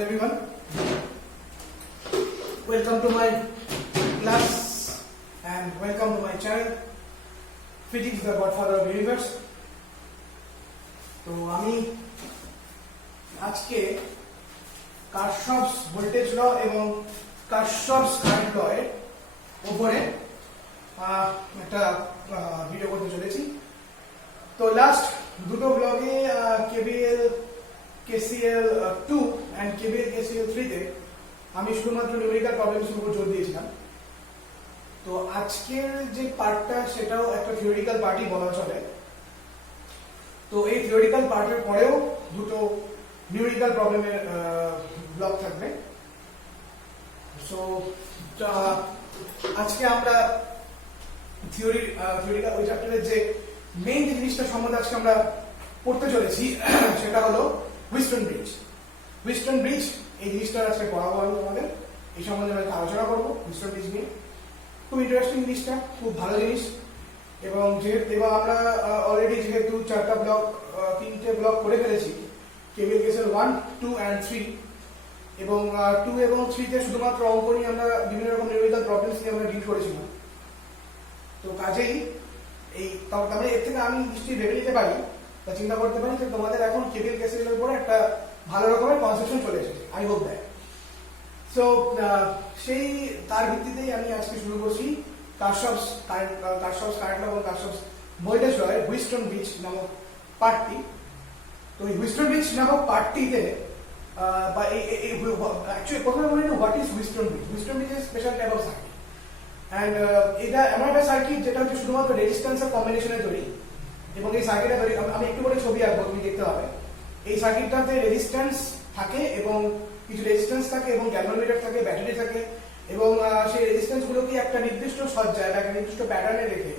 Hello everyone, welcome to my class and welcome to my channel Physics the Godfather of Universe। তো আমি আজকে কারশফস voltage law এবং কারশফস current law এর উপরে একটা ভিডিও করতে চলেছি। তো লাস্ট দুটো ব্লগে KVL KCL 2 and KVL KCL 3 তে আমি শুধুমাত্র নিউমেরিক্যাল প্রবলেমস এর উপর জোর দিয়েছিলাম। তো আজকের যে পার্টটা সেটাও একটা থিওরিটিক্যাল পার্টই বলা চলে। তো এই থিওরিটিক্যাল পার্টের পরেও দুটো নিউমেরিক্যাল প্রবলেমের ব্লক থাকবে। সো আজকে আমরা থিওরিক্যাল ওই চ্যাপ্টারের যে মেইন জিনিসটা সম্বন্ধে আজকে আমরা পড়তে চলেছি সেটা হলো হুইস্টন ব্রিজ। হুইস্টন ব্রিজ এই জিনিসটা আজকে পড়াবো আমি তোমাদের, এই সম্বন্ধে আমি আলোচনা করবো হুইস্টন ব্রিজ নিয়ে। খুব ইন্টারেস্টিং জিনিসটা, খুব ভালো জিনিস। এবং এবার আমরা অলরেডি যেহেতু তিনটে ব্লক করে ফেলেছি, কেভিএল কেসিএল 1, 2 and 3, এবং 2 এবং 3 তে শুধুমাত্র অঙ্ক নিয়ে আমরা বিভিন্ন রকম নিউমেরিক্যাল প্রবলেমস নিয়ে আমরা ডিল করেছিলাম। তো কাজেই তারপরে এর থেকে আমি নিশ্চয়ই ভেবে নিতে পারি বা চিন্তা করতে পারি যে তোমাদের এখন কেভিএল কেসিএল এর উপরে একটা ভালো রকমের কনসেপশন চলে এসেছে। I hope that. সো সেই তার ভিত্তিতেই আমি আজকে শুরু করছি কারশফস কারেন্ট ল এবং কারশফস ভোল্টেজ ল এর হুইস্টন ব্রিজ নামক পার্টটি। তো এই হুইস্টন ব্রিজ নামক পার্টটিতে বা অ্যাকচুয়ালি প্রথমে বলি না, what is Wheatstone bridge. Wheatstone bridge is special type of circuit and এটা এমন একটা সার্কিট যেটা হচ্ছে শুধুমাত্র রেজিস্ট্যান্সের কম্বিনেশনে তৈরি। এবং এই সার্কিটটা তৈরি, আমি একটু করে ছবি আঁকবো, তুমি দেখতে পাবে। এই সার্কিটটাতে রেজিস্ট্যান্স থাকে এবং কিছু রেজিস্ট্যান্স থাকে এবং গ্যালভানোমিটার থাকে, ব্যাটারি থাকে, এবং সেই রেজিস্ট্যান্স গুলোকে একটা নির্দিষ্ট সজ্জায় বা একটা নির্দিষ্ট প্যাটার্নে রেখে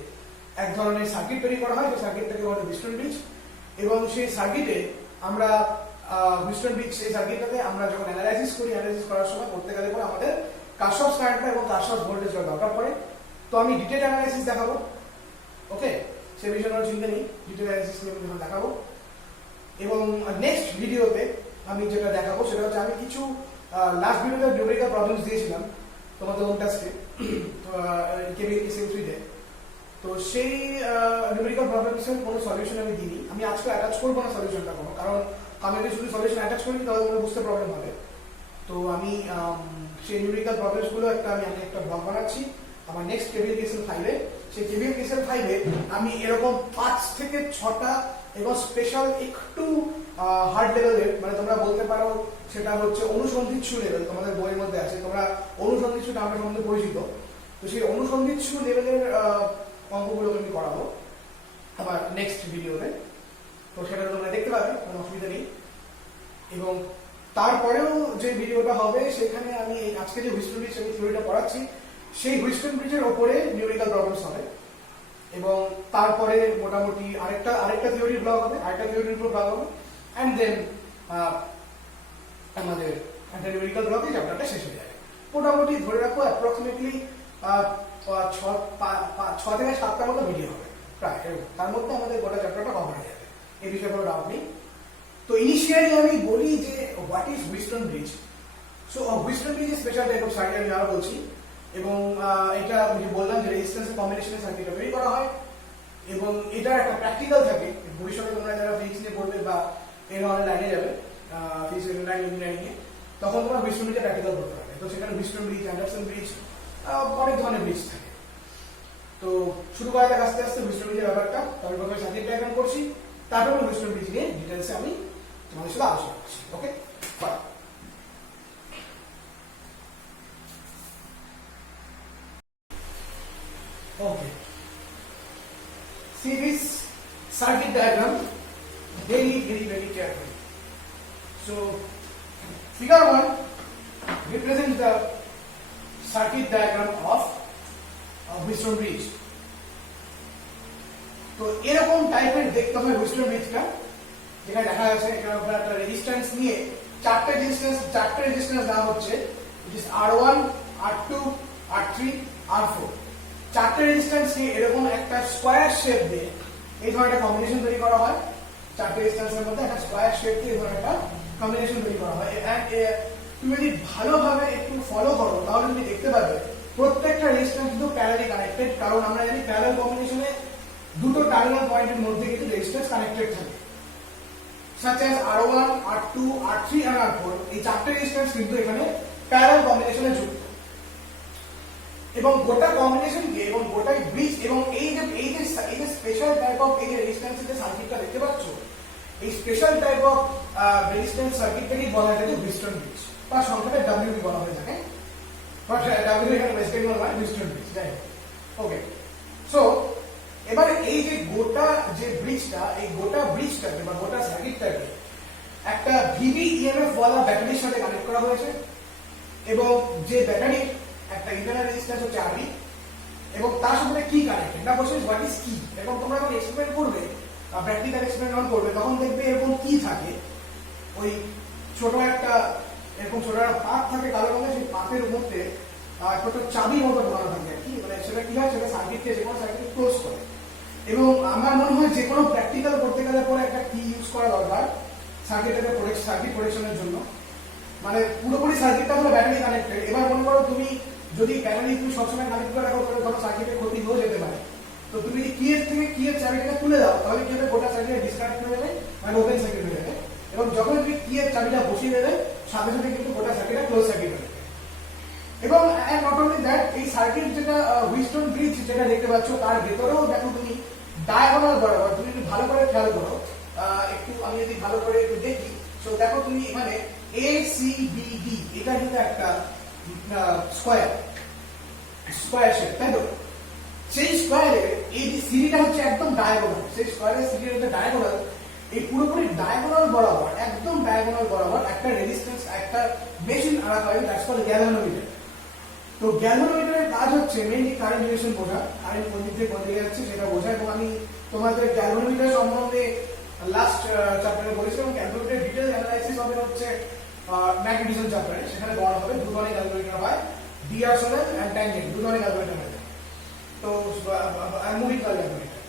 এক ধরনের সার্কিট তৈরি করা হয়, যে সার্কিটটাকে বলে হুইস্টন ব্রিজ। এবং সেই সার্কিটে আমরা হুইস্টন ব্রিজ, সেই সার্কিটটাতে আমরা যখন অ্যানালাইসিস করার সময় করতে গেলে পরে আমাদের কারশফস কারেন্ট এবং কারশফস ভোল্টেজ দরকার পড়ে। তো আমি ডিটেইল অ্যানালাইসিস দেখাবো, ওকে, সে বিষয়ে কোনো চিন্তা নেই, ডিটেইল অ্যানালাইসিস নিয়ে আমি দেখাবো। এবং নেক্সট ভিডিওতে আমি যেটা দেখাবো সেটা হচ্ছে, আমি কিছু লাস্ট ভিডিওতে নিউমেরিক্যাল প্রবলেমস দিয়েছিলাম তোমাদের ওন টাস্কে কেভিএল কেসিএল 3 তে। তো সেই নিউমেরিক্যাল প্রবলেমসের কোনো সলিউশন আমি দিইনি। আমি আজকে অ্যাটাচ করবো না সলিউশনটা কোনো, কারণ আমি যদি শুধু সলিউশন অ্যাটাচ করি তাহলে তোমাদের বুঝতে প্রবলেম হবে। তো আমি সেই নিউমেরিক্যাল প্রবলেমসগুলো আমি একটা ব্লগ বানাচ্ছি আমার নেক্সট কেভিএল কেসিএল 5 এ। সেই কেভিএল কেসিএল 5 এ আমি এরকম 5 থেকে 6টা এবং স্পেশাল একটু হার্ড লেভেলের, মানে তোমরা বলতে পারো সেটা হচ্ছে অনুসন্ধিৎসু লেভেল, তোমাদের বইয়ের মধ্যে আছে, তোমরা অনুসন্ধিৎসু নামের সম্বন্ধে পরিচিত। তো সেই অনুসন্ধিৎসু লেভেলের অঙ্কগুলো আমি করাবো আমার নেক্সট ভিডিওতে। তো সেটা তোমরা দেখতে পাবে, কোনো অসুবিধা নেই। এবং তারপরেও যে ভিডিওটা হবে সেখানে আমি আজকে যে হুইস্টন ব্রিজ আমি থিওরিটা পড়াচ্ছি, সেই হুইস্টন ব্রিজের ওপরে নিউমেরিক্যাল প্রবলেমস হবে। এবং তারপরে মোটামুটি আরেকটা থিওরির ব্লগ হবে, অ্যান্ড দেন আমাদের একটা নিউমেরিক্যাল ব্লগে চ্যাপ্টারটা শেষ হয়ে যাবে। মোটামুটি ধরে রাখো অ্যাপ্রক্সিমেটলি 6 থেকে 7টার মতো ভিডিও হবে প্রায়, তার মধ্যে আমাদের গোটা চ্যাপ্টারটা কভার হয়ে যাবে, এই বিষয়ে কোনো ডাউট নেই। তো ইনিশিয়ালি আমি বলি যে what is Wheatstone bridge. So Wheatstone bridge special type of circuit আমি আরো বলছি। এবং এটা আমি বললাম যে রেজিস্ট্যান্সের কম্বিনেশনে সার্কিটটা তৈরি করা হয়, এবং এটা একটা প্র্যাকটিক্যাল থাকে। ভবিষ্যতে তোমরা যারা ফিজিক্স নিয়ে পড়বে বা এই ধরনের লাইনে যাবে, ফিজিক্স লাইন ইঞ্জিনিয়ারিং, তখন তোমরা হুইস্টন ব্রিজে প্র্যাকটিক্যাল করতে পারবে। তো সেখানে হুইস্টন ব্রিজ, অ্যান্ডারসন ব্রিজ, অনেক ধরনের ব্রিজ থাকে। তো শুরু করা যাক আস্তে আস্তে হুইস্টন ব্রিজের ব্যাপারটা। তবে প্রথমে সার্কিট ডায়াগ্রাম করছি, তারপর হুইস্টন ব্রিজ নিয়ে ডিটেলসে আমি তোমাদের সাথে আলোচনা করছি। ওকে, fine. Okay. See this circuit diagram very carefully. So, figure 1 represents the circuit diagram of Wheatstone bridge. তো এরকম টাইপের দেখতে হয় হুইস্টন ব্রিজটা, যেখানে দেখা যাচ্ছে এখানে একটা রেজিস্ট্যান্স নিয়ে চারটে রেজিস্ট্যান্স দেওয়া হচ্ছে, which is R1, R2, R3, R4। চারটে রেজিস্ট্যান্স নিয়ে এরকম একটা স্কোয়ার শেপ দিয়ে এই ধরনের একটা কম্বিনেশন তৈরি করা হয়। চারটে রেজিস্ট্যান্সের মধ্যে একটা স্কোয়ার শেপ দিয়ে এই ধরনের একটা কম্বিনেশন তৈরি করা হয়। তুমি যদি ভালোভাবে একটু ফলো করো তাহলে তুমি দেখতে পাবে প্রত্যেকটা রেজিস্ট্যান্স কিন্তু প্যারালালি কানেক্টেড, কারণ আমরা জানি প্যারালাল কম্বিনেশনে দুটো টার্মিনাল পয়েন্টের মধ্যে কিন্তু রেজিস্ট্যান্স কানেক্টেড থাকে, such as R1, R2, R3 and R4 এই চারটে রেজিস্ট্যান্স কিন্তু এখানে প্যারালাল কম্বিনেশনে যুক্ত। এবং গোটা কম্বিনেশনকে এবং গোটাই ব্রিজ এবং এই যে স্পেশাল টাইপ অফ এই যে রেজিস্ট্যান্সের যে সার্কিটটা দেখতে পাচ্ছ, এই স্পেশাল টাইপ অফ রেজিস্ট্যান্স সার্কিটটাকেই বলা হয় থাকে হুইস্টন ব্রিজ, বা সংক্ষেপে ডাব্লিউবি বলা হয়ে থাকে। ডাব্লিউ এখানে ওয়েস্ট বেঙ্গল নয়, হুইস্টন ব্রিজ, যাই হোক। ওকে, সো এবারে এই যে গোটা যে ব্রিজটা, এই গোটা ব্রিজটাকে বা গোটা সার্কিটটাকে একটা ভিভি ইএমএফ ওয়ালা ব্যাটারির সাথে কানেক্ট করা হয়েছে, এবং যে ব্যাটারির একটা ইন্টারনাল রেজিস্ট্যান্স হচ্ছে আরবি, এবং তার সাথে কি কানেক্টেড না বলছে হোয়াট ইজ কি। এবং তোমরা যখন এক্সপেরিমেন্ট করবে, প্র্যাকটিক্যাল এক্সপেরিমেন্ট যখন করবে, তখন দেখবে এরকম কি থাকে, ওই ছোট একটা এরকম ছোট একটা পাত থাকে কালো রঙের, সেই পাতের মধ্যে ছোট চাবির মতো ঢোকানো থাকে আর কি, মানে সেটা কি হয়, সেটা সার্কিটকে যে কোনো সার্কিট ক্লোজ করে। এবং আমার মনে হয় যে কোনো প্র্যাকটিক্যাল করতে গেলে পরে একটা কি ইউজ করা দরকার সার্কিটের সার্কিট প্রোটেকশনের জন্য, মানে পুরোপুরি সার্কিটটা হলো ব্যাটারি কানেক্টেড। এবার মনে করো তুমি যদি ব্যাটারি তুমি সবসময় কানেক্ট করে রাখো, ধরো সার্কিটের ক্ষতি হয়ে যেতে পারে, তো তুমি যদি কিয়ের থেকে কিয়ের চাবিটাকে তুলে দাও, তাহলে কি হবে, গোটা সার্কিট ডিসকানেক্ট হয়ে যাবে, মানে ওপেন সার্কিট হয়ে যাবে। এবং যখন তুমি কিয়ের চাবিটা বসিয়ে দেবে, সাথে সাথে কিন্তু গোটা সার্কিটটা ক্লোজ সার্কিট হয়ে যাবে। এবং নট অনলি দ্যাট, এই সার্কিট যেটা হুইস্টন ব্রিজ যেটা দেখতে পাচ্ছ, তার ভেতরেও দেখো তুমি ডায়াগোনাল বরাবর, তুমি যদি ভালো করে খেয়াল করো, একটু আমি যদি ভালো করে একটু দেখি, তো দেখো তুমি এখানে ACBD এটা কিন্তু একটা স্কয়ার শেপ, তাই তো? সেই স্কয়ারে এই সিডিটা হচ্ছে একদম ডায়াগোনাল, সেই স্কয়ারের সিডিটা হচ্ছে ডায়াগোনাল। এই পুরোপুরি ডায়াগোনাল বরাবর, একদম ডায়াগোনাল বরাবর একটা রেজিস্ট্যান্স, একটা মেশিন আলাদা হয়, দ্যাটস কল্ড গ্যালভানোমিটার। তো গ্যালভানোমিটারের কাজ হচ্ছে মেইনলি কারেন্ট ডিরেকশন বোঝা, কারেন্ট কোন দিক থেকে কোন দিকে যাচ্ছে সেটা বোঝা। এবং আমি তোমাদের গ্যালভানোমিটার সম্বন্ধে লাস্ট চ্যাপ্টারে বলেছিলাম, গ্যালভানোমিটারের ডিটেইল অ্যানালাইসিস হবে হচ্ছে ম্যাগনেটিজম চ্যাপ্টারে, সেখানে বলা হবে দু ধরনের গ্যালভানোমিটার হয়, ডিআরসোনাল এন্ড ট্যানজেন্ট, দু ধরনের গ্যালভানোমিটার হয়। তো moving coil galvanometer,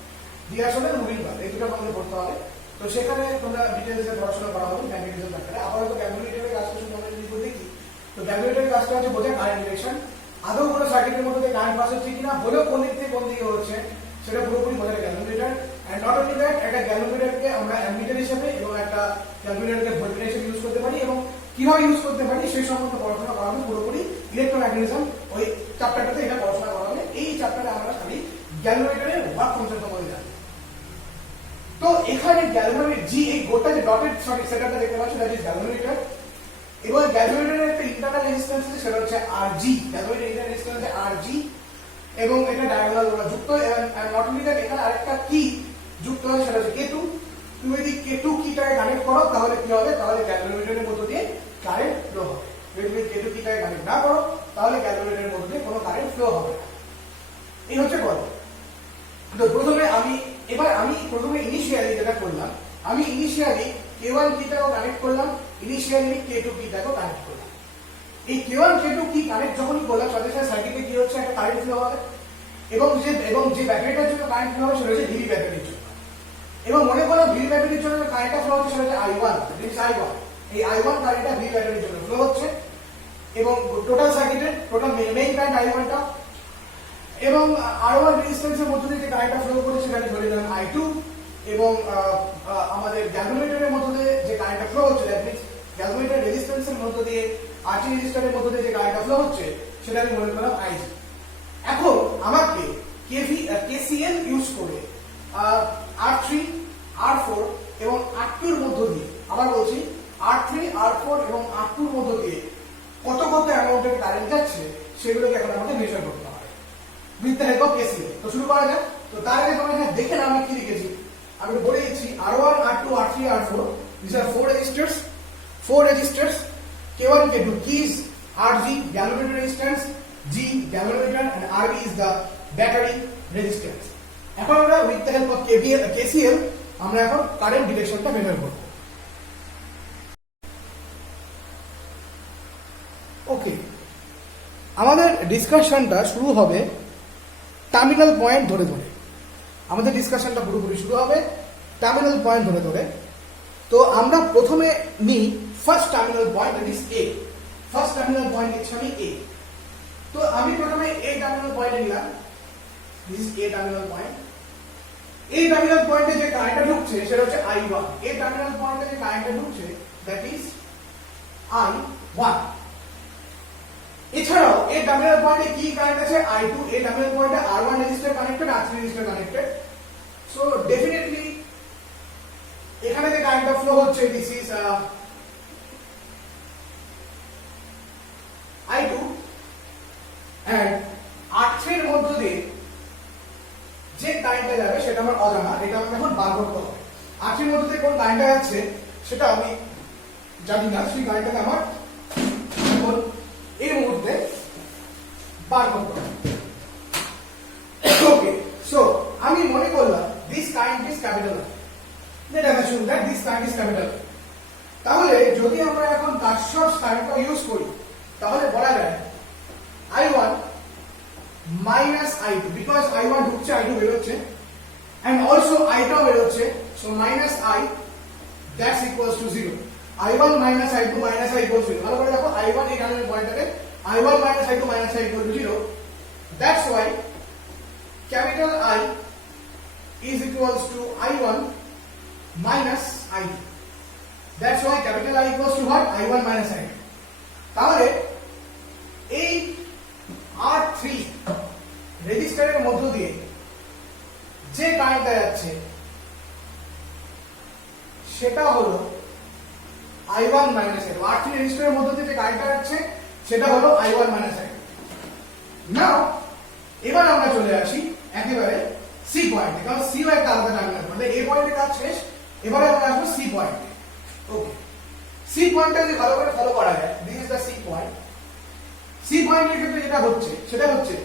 d'Arsonval moving coil, এই দুটো আমাদের পড়তে হবে। তো সেখানে তোমরা ডিটেইলসে পড়াশোনা করা হবে ম্যাগনেটিজম চ্যাপ্টারে। আপাতত গ্যালভানোমিটারের কাজটা শুধু আমরা যদি দেখি, তো গ্যালভানোমিটারের কাজটা হচ্ছে বোঝা কারেন্ট ডিরেকশন, আদৌ কোনো সার্কিটের মধ্যে কারেন্ট পাস হচ্ছে কিনা, হলেও কোন দিক থেকে কোন দিকে হচ্ছে সেটা পুরোপুরি বোঝা galvanometer. And not only that, একটা গ্যালভানোমিটারকে আমরা অ্যামিটার হিসেবে এবং একটা গ্যালভানোমিটারকে ভোল্টমিটার হিসেবে ইউজ করতে পারি, এবং কিভাবে ইউজ করতে পারি সেই সম্বন্ধে পড়াশোনা করা হবে পুরোপুরি ইলেকট্রোম্যাগনেটিজম ওই চ্যাপ্টারটাতে, এটা পড়াশোনা করা হবে। এই চ্যাপ্টারে আমরা খালি গ্যালভানোমিটারের ওয়ার্ক ফাংশন সম্বন্ধে জানি। তো এখানে গ্যালভানোমিটার জি, এই গোটা যে ডটেড সরি সেটআপটা দেখতে পাচ্ছ, দ্যাট ইজ গ্যালভানোমিটার। এবং গ্যালভানোমিটারের একটা ইন্টারনাল রেজিস্ট্যান্স আছে, সেটা হচ্ছে আরজি, গ্যালভানোমিটার ইন্টারনাল রেজিস্ট্যান্স আছে আরজি, এবং এটা ডায়াগোনাল যুক্ত। এবং নট অনলি দ্যাট, এখানে আরেকটা কি যুক্ত হয়, সেটা হচ্ছে K2। তুমি যদি K2 কিটাকে কানেক্ট করো, তাহলে কি হবে, তাহলে গ্যালভানোমিটারের মধ্য দিয়ে কারেন্ট ফ্লো হবে। যদি তুমি K2 কিটাকে কানেক্ট না করো, তাহলে গ্যালভানোমিটারের মধ্য দিয়ে কোনো কারেন্ট ফ্লো হবে না। এই হচ্ছে কথা। তো প্রথমে আমি ইনিশিয়ালি যেটা করলাম, আমি ইনিশিয়ালি K1 কিটাকে কানেক্ট করলাম, ইনিশিয়ালি K2 কিটাকে কানেক্ট করলাম। এই K1 K2 কি কানেক্ট যখনই করলাম, সাথে সাথে সার্কিটে কি হচ্ছে, একটা কারেন্ট ফ্লো হবে। এবং যে ব্যাটারিটার জন্য কারেন্ট ফ্লো হবে সেটা হচ্ছে ভিভি ব্যাটারির জন্য। এবং মনে করো ভিভি ব্যাটারির জন্য কারেন্টটা ফ্লো হচ্ছে, সেটা হচ্ছে I1, এই I1 কারেন্টটা ভিভি ব্যাটারির জন্য ফ্লো হচ্ছে। এবং টোটাল সার্কিটের টোটাল মেইন কারেন্ট I1টা, এবং R1 রেজিস্ট্যান্সের মধ্যে দিয়ে যে কারেন্টটা ফ্লো করছে সেটা ধরে নিলাম I2। এবং আমাদের গ্যালভানোমিটারের মধ্যে দিয়ে যে কারেন্টটা ফ্লো হচ্ছে, দ্যাট মিন্স গ্যালভানোমিটার রেজিস্ট্যান্সের মধ্যে দিয়ে আরসি রেজিস্টারের মধ্যে দিয়ে যে কারেন্টটা ফ্লো হচ্ছে সেটা আমি মনে করলাম IG। এখন আমাকে KCL ইউজ করে R3, R4 এবং R2 এর মধ্য দিয়ে, আবার বলছি R3, R4 এবং R2 এর মধ্য দিয়ে কত অ্যামাউন্টের কারেন্ট যাচ্ছে সেগুলোকে এখন আমাকে মেজার করতে হবে with the help of KCL। তো শুরু করা যাক। তো তার আগে তোমরা এখানে দেখে না আমি কি লিখেছি, আমি বলে দিচ্ছি R1, R2, R3, R4, these are four registers, K1, K2 keys, RG galvanometer resistance, G galvanometer and RB is the battery resistance. এখন আমরা with the help of KCL আমরা এখন কারেন্ট ডিরেকশনটা মেজার করব। ওকে, আমাদের ডিসকাশনটা শুরু হবে টার্মিনাল পয়েন্ট ধরে ধরে। আমাদের ডিসকাশনটা পুরোপুরি শুরু হবে টার্মিনাল পয়েন্ট ধরে ধরে। তো আমরা প্রথমে নিই first terminal point, that is A। First terminal point নিচ্ছি আমি এ। তো আমি প্রথমে এ টার্মিনাল পয়েন্টে নিলাম, this is a terminal point. এই টার্মিনাল পয়েন্টে যে কারেন্টটা ঢুকছে সেটা হচ্ছে I1। এই টার্মিনাল পয়েন্টে যে কারেন্টটা ঢুকছে দ্যাট ইজ I1। এছাড়াও এই টার্মিনাল পয়েন্টে কি কারেন্ট আছে I2। এই টার্মিনাল পয়েন্টে R1 register connected, R3 register connected. So definitely এখানে যে কারেন্টটা ফ্লো হচ্ছে this is I2 and R3 এর মধ্য দিয়ে যে কারেন্টটা যাবে সেটা আমার অজানা, এটা আমাকে এখন বার করতে হবে। R3 এর মধ্য দিয়ে কোন কারেন্টটা যাচ্ছে সেটা আমি জানি না, সেই কারেন্টটাকে আমার এখন এই মুহূর্তে বার করতে হবে। ওকে, সো আমি মনে করলাম this current is capital I। Let us assume that this current is capital I। তাহলে যদি আমরা এখন কারশফস কারেন্টটা ইউজ করি তাহলে বলা যায় I1 minus I2, because I1 ঢুকছে I2 বের হচ্ছে and also I2 বের হচ্ছে, so minus I that's equals to 0. I1 minus I2 minus I equals 0. ভালো করে দেখো I1 এই terminal পয়েন্টটাতে I1 minus I2 minus I equals to 0. That's why capital I is equals to I1 minus I2. That's why capital I equals to what? I1 minus I2. তাহলে এই R3 রেজিস্টারের মধ্য দিয়ে যে কারেন্টটা যাচ্ছে সেটা হলো I1 minus I2। R3 রেজিস্টারের মধ্য দিয়ে যে কারেন্টটা যাচ্ছে সেটা হলো I1 minus I2। নাও এবার আমরা চলে আসি একেবারে সি পয়েন্টে, কারণ সি একটা আলাদা টার্মিনাল পয়েন্ট। এ পয়েন্টে কাজ শেষ, এবারে আমরা আসবো সি পয়েন্টে। ওকে, সি পয়েন্টটা যদি ভালো করে ফলো করা যায়, this is the C point. C পয়েন্টের ক্ষেত্রে যেটা হচ্ছে সেটা হচ্ছে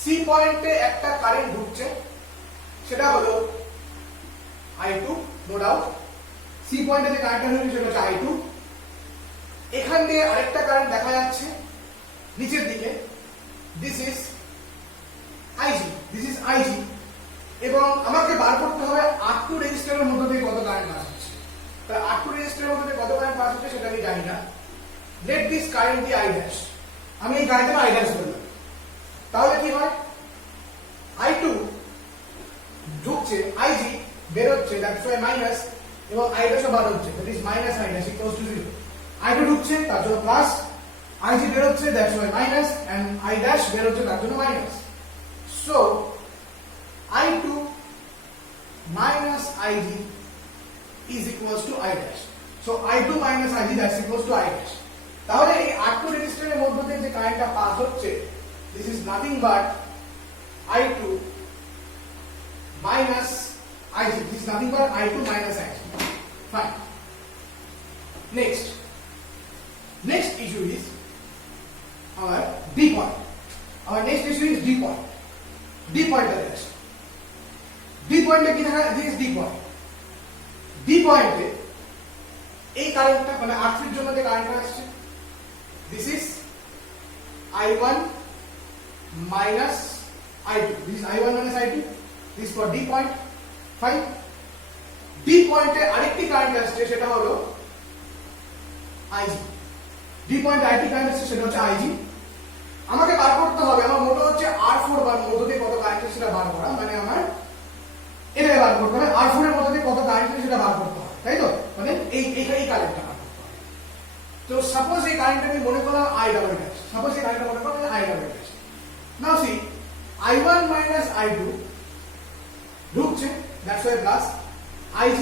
সি পয়েন্টে একটা কারেন্ট ঢুকছে, সেটা হলো I2, নো ডাউট। সি পয়েন্টে যে কারেন্টটা ঢুকছে সেটা হচ্ছে I2। এখান দিয়ে আরেকটা কারেন্ট দেখা যাচ্ছে নিচের দিকে, this is IG, this is IG। এবং আমাকে বার করতে হবে R2 রেজিস্টারের মধ্যে দিয়ে কত কারেন্ট পাস হচ্ছে। তাহলে R2 রেজিস্টারের মধ্যে দিয়ে কত কারেন্ট পাস হচ্ছে সেটা আমি জানি না। Let this current be I dash. আমি এই কারেন্টটা I ড্যাশ বললাম। তাহলে কি হয়, I2 ঢুকছে, IG বের হচ্ছে, দ্যাটস ওয়াই মাইনাস, এবং I ড্যাশ বার হচ্ছে, that is minus I dash equals to 0। I2 ঢুকছে তার জন্য প্লাস, IG বের হচ্ছে, that's Y minus, and I dash বের হচ্ছে তার জন্য minus. So I2 minus IG is equals to I dash. So I2 minus IG that's equals to I dash. তাহলে এই R2 রেজিস্টারের মধ্য দিয়ে যে কারেন্টটা পাস হচ্ছে, this is nothing but I2 minus IG. This is nothing but I2 minus IG. Fine. Next issue is our D point. Our next issue is D point. D point is D point কি দেখা, this is D point. D পয়েন্টে এই কারেন্টটা মানে R3 এর জন্য যে কারেন্টটা আসছে, this is I1 minus I2. This is I1 minus I2. This for D point. Fine. D পয়েন্টে আরেকটি কারেন্ট আসছে সেটা হলো IG. D পয়েন্টে আরেকটি কারেন্ট আসছে সেটা হচ্ছে IG। আমাকে বার করতে হবে, আমার মোটো হচ্ছে R4 বার মধ্য দিয়ে কত কারেন্ট আছে সেটা বার করা, মানে আমার এটা বার করতে হবে R4 এর মধ্যে কত কারেন্ট আছে সেটা বার করতে হবে, তাই তো? মানে এই কারেন্টটা বার করতে হবে। তো সাপোজ এই কারেন্টটা আমি মনে করলাম I ডাবল ড্যাশ, সাপোজ এই কারেন্টটা মনে করলাম I double dash. Now see I1 minus I2 ঢুকছে, দ্যাটস ওয়াই প্লাস, IG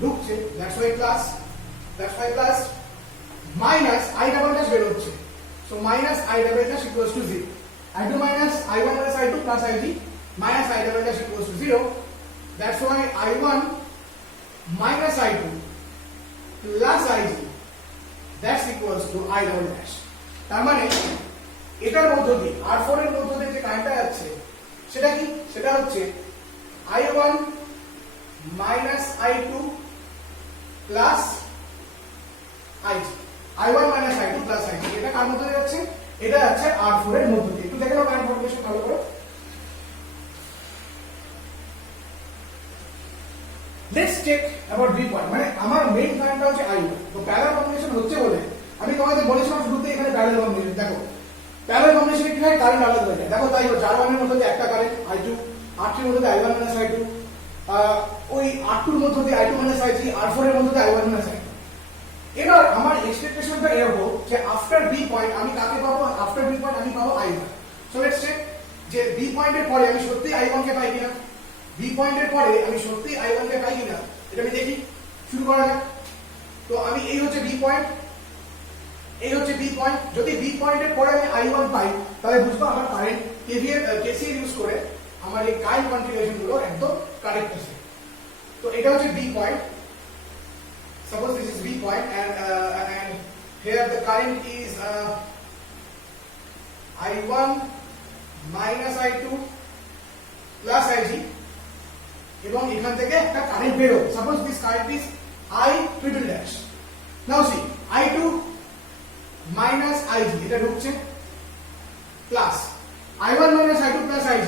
ঢুকছে, that's Y plus, minus I double dash বের হচ্ছে, so minus I double dash equals to 0। I2 minus I1 minus I2 plus IG minus I double dash equals to 0. That's why I1 minus I2 plus IG that's equals to I double dash. তার মানে এটার মধ্য দিয়ে R4 এর মধ্য দিয়ে যে কারেন্টটা যাচ্ছে সেটা কি, সেটা হচ্ছে I1 minus I2 plus IG, I1 minus I2 plus IG। এটা কার মধ্য দিয়ে যাচ্ছে, এটা যাচ্ছে R4 এর মধ্য দিয়ে। একটু দেখে নাও কারেন্ট ফর্মেশন ভালো করে। Let's check about B point. মানে আমার মেইন কারেন্টটা হচ্ছে I1, তো প্যারালাল কম্বিনেশন হচ্ছে বলে আমি তোমাদের বলেছিলাম শুরুতে এখানে প্যারালাল কম্বিনেশন। দেখো প্যারালাল কম্বিনেশনে কি হয়, কারেন্ট আলাদা হয়ে যায়। দেখো তাই R1 এর মধ্যে একটা কারেন্ট I2, R3 এর মধ্যে I1 মাইনাস I2, ওই R2 এর মধ্যে I2 মাইনাস I3, R4 এর মধ্যে I1 মাইনাস I2। এবার আমার এক্সপেকটেশনটা এরকম যে আফটার বি পয়েন্ট আমি কাকে পাবো, আফটার বি পয়েন্ট আমি পাবো I1। সো লেটস চেক যে বি পয়েন্টের পরে আমি সত্যি I1 কে পাই কিনা, বি পয়েন্টের পরে আমি সত্যি I1 কে পাই কিনা এটা আমি দেখি। শুরু করা যাক। তো আমি এই হচ্ছে বি পয়েন্ট, এই হচ্ছে বি পয়েন্ট। যদি বি পয়েন্টের পরে আমি I1 পাই তাহলে বুঝবো আমার কারেন্ট কেসিএল ইউজ করে আমার এই কারেন্ট কনফিগারেশন গুলো একদম কারেক্ট আছে। তো এটা হচ্ছে B point. Suppose this is B point and here the current is I1 minus I2 plus IG এবং এখান থেকে একটা কারেন্ট বের হবে। Suppose this current is I triple dash. Now see I2 minus IG এটা ঢুকছে plus I1 minus I2 plus IG,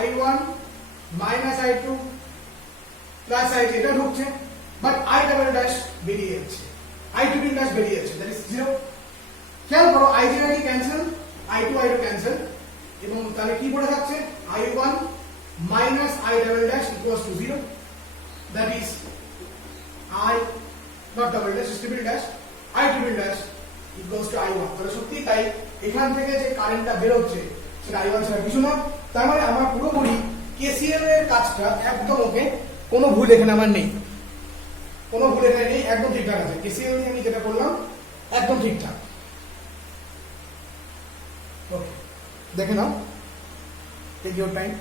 I1 minus I2 plus IG এটা ঢুকছে, but I double dash বেরিয়ে যাচ্ছে, I triple dash বেরিয়ে যাচ্ছে, that is 0। খেয়াল করো IG কি ক্যান্সেল, I2 ক্যান্সেল এবং তাহলে কি পড়ে থাকছে I1 minus I double dash equals to 0, that is I not double dash triple dash I triple dash equals to I1। তাহলে সত্যি তাই এখান থেকে যে কারেন্টটা বের হচ্ছে সেটা I1 ছাড়া কিছু না। তার মানে আমার পুরোপুরি কেসিএল এর কাজটা একদম ওকে, কোনো ভুল এখানে আমার নেই, কোনো ভুল এখানে নেই, একদম ঠিকঠাক আছে। কেসিএল দিয়ে আমি যেটা করলাম একদম ঠিকঠাক। ওকে দেখে নাও, টেক ইউর টাইম।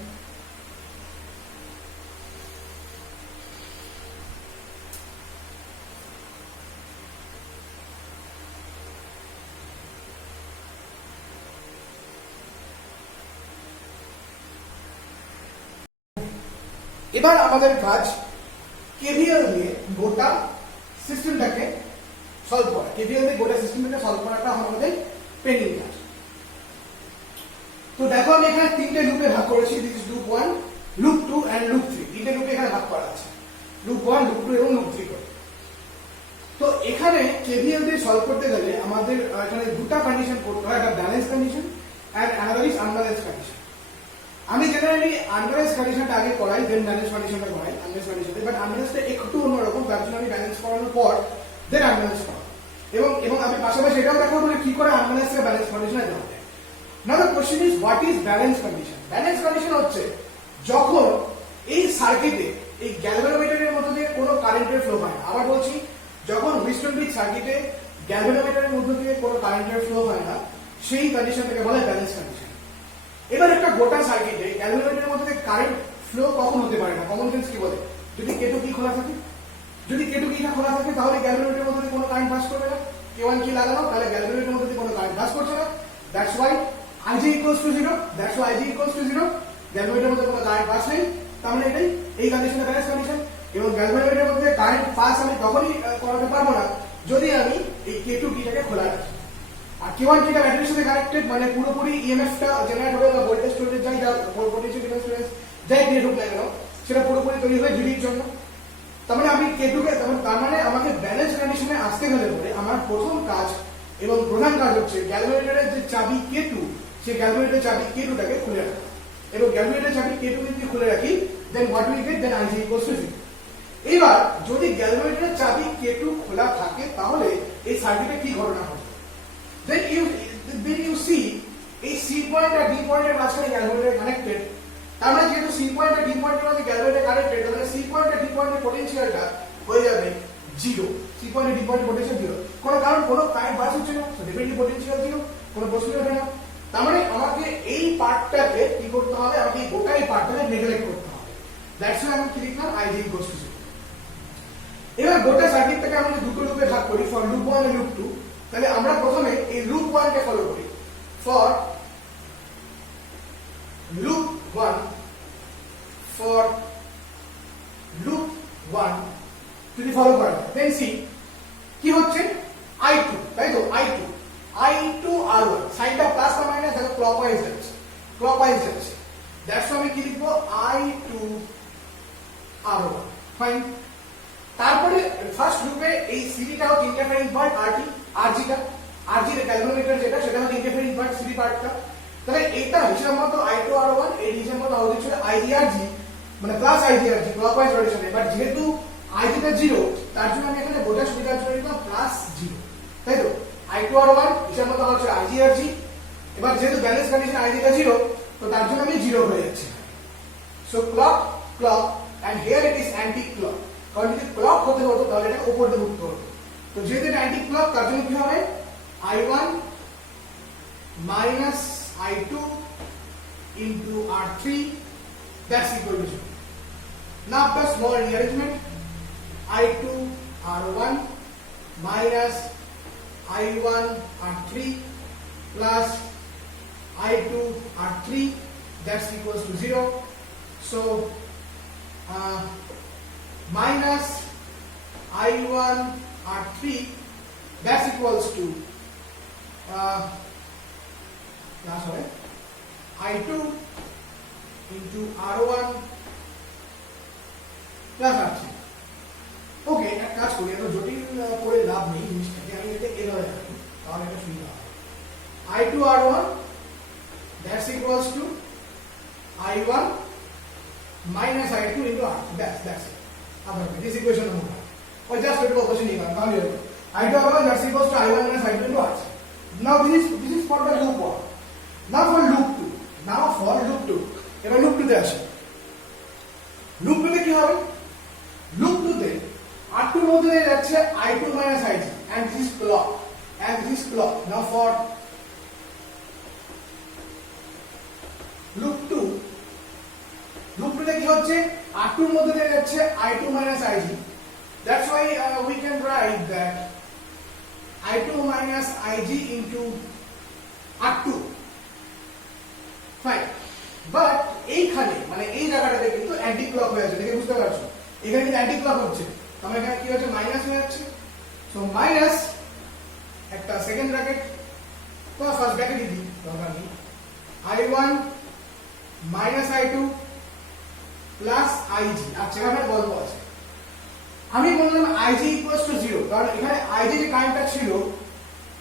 এবার আমাদের কাজ কেভিএল দিয়ে গোটা সিস্টেমটাকে সলভ করা, কেভিএল দিয়ে গোটা সিস্টেমটাকে সলভ করাটা আমাদের পেন্ডিং কাজ। তো দেখো আমি এখানে তিনটে লুপে ভাগ করেছি, this is loop 1, loop 2 and loop 3। তিনটে লুপে এখানে ভাগ করা আছে, লুপ 1, লুপ 2 এবং লুপ 3 করে। তো এখানে কেভিএল দিয়ে সলভ করতে গেলে আমাদের এখানে দুটো কন্ডিশন করতে হয়, একটা balance condition and another is unbalance condition. আমি জেনারেলি আনব্যালেন্স কন্ডিশনটা আগে করাই, দেন ব্যালেন্স কন্ডিশনটা করাই আনব্যালেন্স কন্ডিশনে, বাট আনব্যালেন্সটা একটু অন্যরকম, তার জন্য আমি ব্যালেন্স করানোর পর দেন আনব্যালেন্স করাবো এবং আমি পাশাপাশি এটাও দেখাবো মানে কি করে আনব্যালেন্স থেকে ব্যালেন্স কন্ডিশনে যাওয়া যায়। Now the question is what is balance condition. Balance condition হচ্ছে যখন এই সার্কিটে এই গ্যালভানোমিটারের মধ্যে দিয়ে কোনো কারেন্টের ফ্লো হয় না। আবার বলছি, যখন হুইস্টন ব্রিজ সার্কিটে গ্যালভানোমিটারের মধ্যে দিয়ে কোনো কারেন্টের ফ্লো হয় না, সেই কন্ডিশনটাকে বলে ব্যালেন্স কন্ডিশন। এবার একটা গোটা সার্কিটে গ্যালভানোমিটারের মধ্যে কারেন্ট ফ্লো কখন হতে পারে না, কমন সেন্স কি বলে, যদি K2 কি খোলা থাকে, যদি K2 কি খোলা থাকে তাহলে গ্যালভানোমিটারের মধ্যে কোনো কারেন্ট পাস করবে না। K1 কি লাগানো, তাহলে গ্যালভানোমিটারের মধ্যে কোনো কারেন্ট পাস করছে না, that's why IG equals to 0, that's why IG equals to 0। গ্যালভানোমিটারের মধ্যে কোনো কারেন্ট পাস নেই, তার মানে এটাই এই কন্ডিশনে ব্যালেন্স কন্ডিশন। এবং গ্যালভানোমিটারের মধ্যে কারেন্ট পাস আমি তখনই করাতে পারবো না যদি আমি এই K2 কিটাকে খোলা রাখি। আর K1 কিটা ব্যাটারির সাথে কানেক্টেড, মানে পুরোপুরি ইএমএফ টা জেনারেট হবে বা ভোল্টেজ স্টোরেজ যাই, যা পোটেনশিয়াল ডিফারেন্স স্টোরেজ যাই দিয়ে ঢুকলে কেন সেটা পুরোপুরি তৈরি হয় জিডির জন্য। তার মানে আমি K2 কে, তার মানে আমাকে ব্যালেন্স কন্ডিশনে আসতে গেলে পরে আমার প্রথম কাজ এবং প্রধান কাজ হচ্ছে গ্যালভানোমিটারের যে চাবি K2, সেই গ্যালভানোমিটারের চাবি K2টাকে খুলে রাখা। এবং গ্যালভানোমিটারের চাবি K2 যদি খুলে রাখি, then what will get, then IG equals to 0। এবার যদি গ্যালভানোমিটারের চাবি K2 খোলা থাকে তাহলে এই সার্কিটে কি ঘটনা হবে, then you see এই C পয়েন্ট আর D পয়েন্টের মাঝখানে গ্যালভানোমিটার কানেক্টেড। তার মানে যেহেতু C পয়েন্ট আর D পয়েন্টের মাঝে গ্যালভানোমিটার কানেক্টেড, তাহলে C পয়েন্ট আর D পয়েন্টের পটেনশিয়ালটা হয়ে যাবে 0। C পয়েন্ট আর D পয়েন্টের পটেনশিয়াল 0, কোনো কারণ কোনো কারেন্ট পাস হচ্ছে না, সো ডেফিনেটলি পটেনশিয়াল 0, কোনো প্রশ্নই ওঠে না। তার মানে আমাকে এই পার্টটাকে কি করতে হবে, আমাকে এই গোটা এই পার্টটাকে নেগলেক্ট করতে হবে। দ্যাটস ওয়াই আমি কি লিখলাম IG ইকুয়ালস টু 0। এবার গোটা সার্কিটটাকে আমরা দুটো লুপে ভাগ করি, ফর লুপ 1 এবং লুপ 2। তাহলে আমরা প্রথমে এই লুপ 1 কে ফলো করি। ফর লুপ 1 যদি ফলো করা যায়, দেন সি কি হচ্ছে I2, তাই তো I2 R1, সাইনটা প্লাস না মাইনাস, দেখো ক্লকওয়াইজ যাচ্ছে, দ্যাটস আমি কি লিখবো I2 R1, ফাইন। তারপরে ফার্স্ট লুপে এই সিডিটাও ইন্টারফারেন্স পয়েন্ট RT RG টা, আরজি এর ক্যালকুলেটর যেটা সেটা হচ্ছে ইন্টারফেরেন্স পার্ট সিডি পার্টটা, তাহলে এটা হিসাব মতো I2 R1 এর হিসাব মতো হওয়া উচিত IGRG মানে প্লাস IGRG ক্লকওয়াইজ রোটেশনে, বাট যেহেতু IG টা 0 তার জন্য আমি এখানে বোঝার সুবিধার জন্য লিখলাম প্লাস 0, তাই তো I2 R1 হিসাব মতো হচ্ছে IGRG, এবার যেহেতু ব্যালেন্স কন্ডিশন IG টা 0 তো তার জন্য আমি 0 হয়ে যাচ্ছে। So clock clock and here it is anti clock, কারণ যদি ক্লক হতে হতো তাহলে এটা উপর দিকে উঠতে হতো, তো যেহেতু এটা অ্যান্টি ক্লক তার জন্য কি হবে I1 minus I2 into R3 that's equal to 0. Now after small rearrangement, I2 R1 minus I1 R3 plus I2 R3 that's equals to 0. So minus I1 R3 that's equals to I2 into R1 plus R3. ওকে, এক কাজ করি, এত জটিল করে লাভ নেই, জিনিসটাকে আমি এটা এভাবে রাখি তাহলে এটা সুবিধা হবে। I2 R1 that's equals to I1 minus I2 into R3. That's it. अब this equation number 1. और just एक क्वेश्चन निकालना ताकि I2 R1 that's equals to I1 minus I2 into R3. Now this is for the loop 1. Now for loop 2. এবার loop 2 তে আসি। loop 2 তে কি হবে? loop 2 তে R2 এর মধ্যে যাচ্ছে I2 minus IG and this is clock. Now for loop 2 তে কি হচ্ছে R2 এর মধ্যে যাচ্ছে I2 minus IG. That's why we can write that I2 minus IG into R2. Fine. But এইখানে মানে এই জায়গাটাতে কিন্তু অ্যান্টি ক্লক হয়ে আছে, দেখে বুঝতে পারছো এখানে কিন্তু অ্যান্টি ক্লক হচ্ছে, তাহলে এখানে কি হচ্ছে মাইনাস হয়ে যাচ্ছে। সো মাইনাস একটা সেকেন্ড ব্র্যাকেট তো ফার্স্ট ব্র্যাকেট দিই দরকার নেই, I1 minus I2 plus IG। আচ্ছা এখানে গল্প আছে, আমি বললাম IG equals to 0 কারণ এখানে IG যে কারেন্টটা ছিল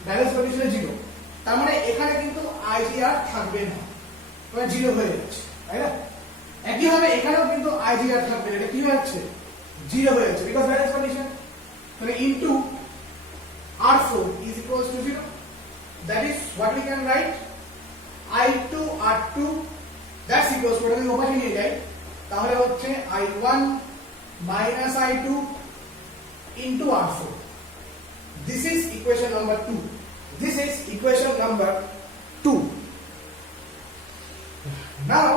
ব্যালেন্স কন্ডিশনে 0, তার মানে এখানে কিন্তু IG আর থাকবে না, মানে 0 হয়ে যাচ্ছে, তাই না? একইভাবে এখানেও কিন্তু IG আর থাকবে না, এটা কি হয়ে যাচ্ছে 0 হয়ে যাচ্ছে বিকজ ব্যালেন্স কন্ডিশন, তাহলে into R4 is equals to 0. That is what we can write I2 R2 that's equals to, ওটাকে ওপাশে নিয়ে যাই তাহলে হচ্ছে I1 minus I2 into R4. This is equation number 2. Now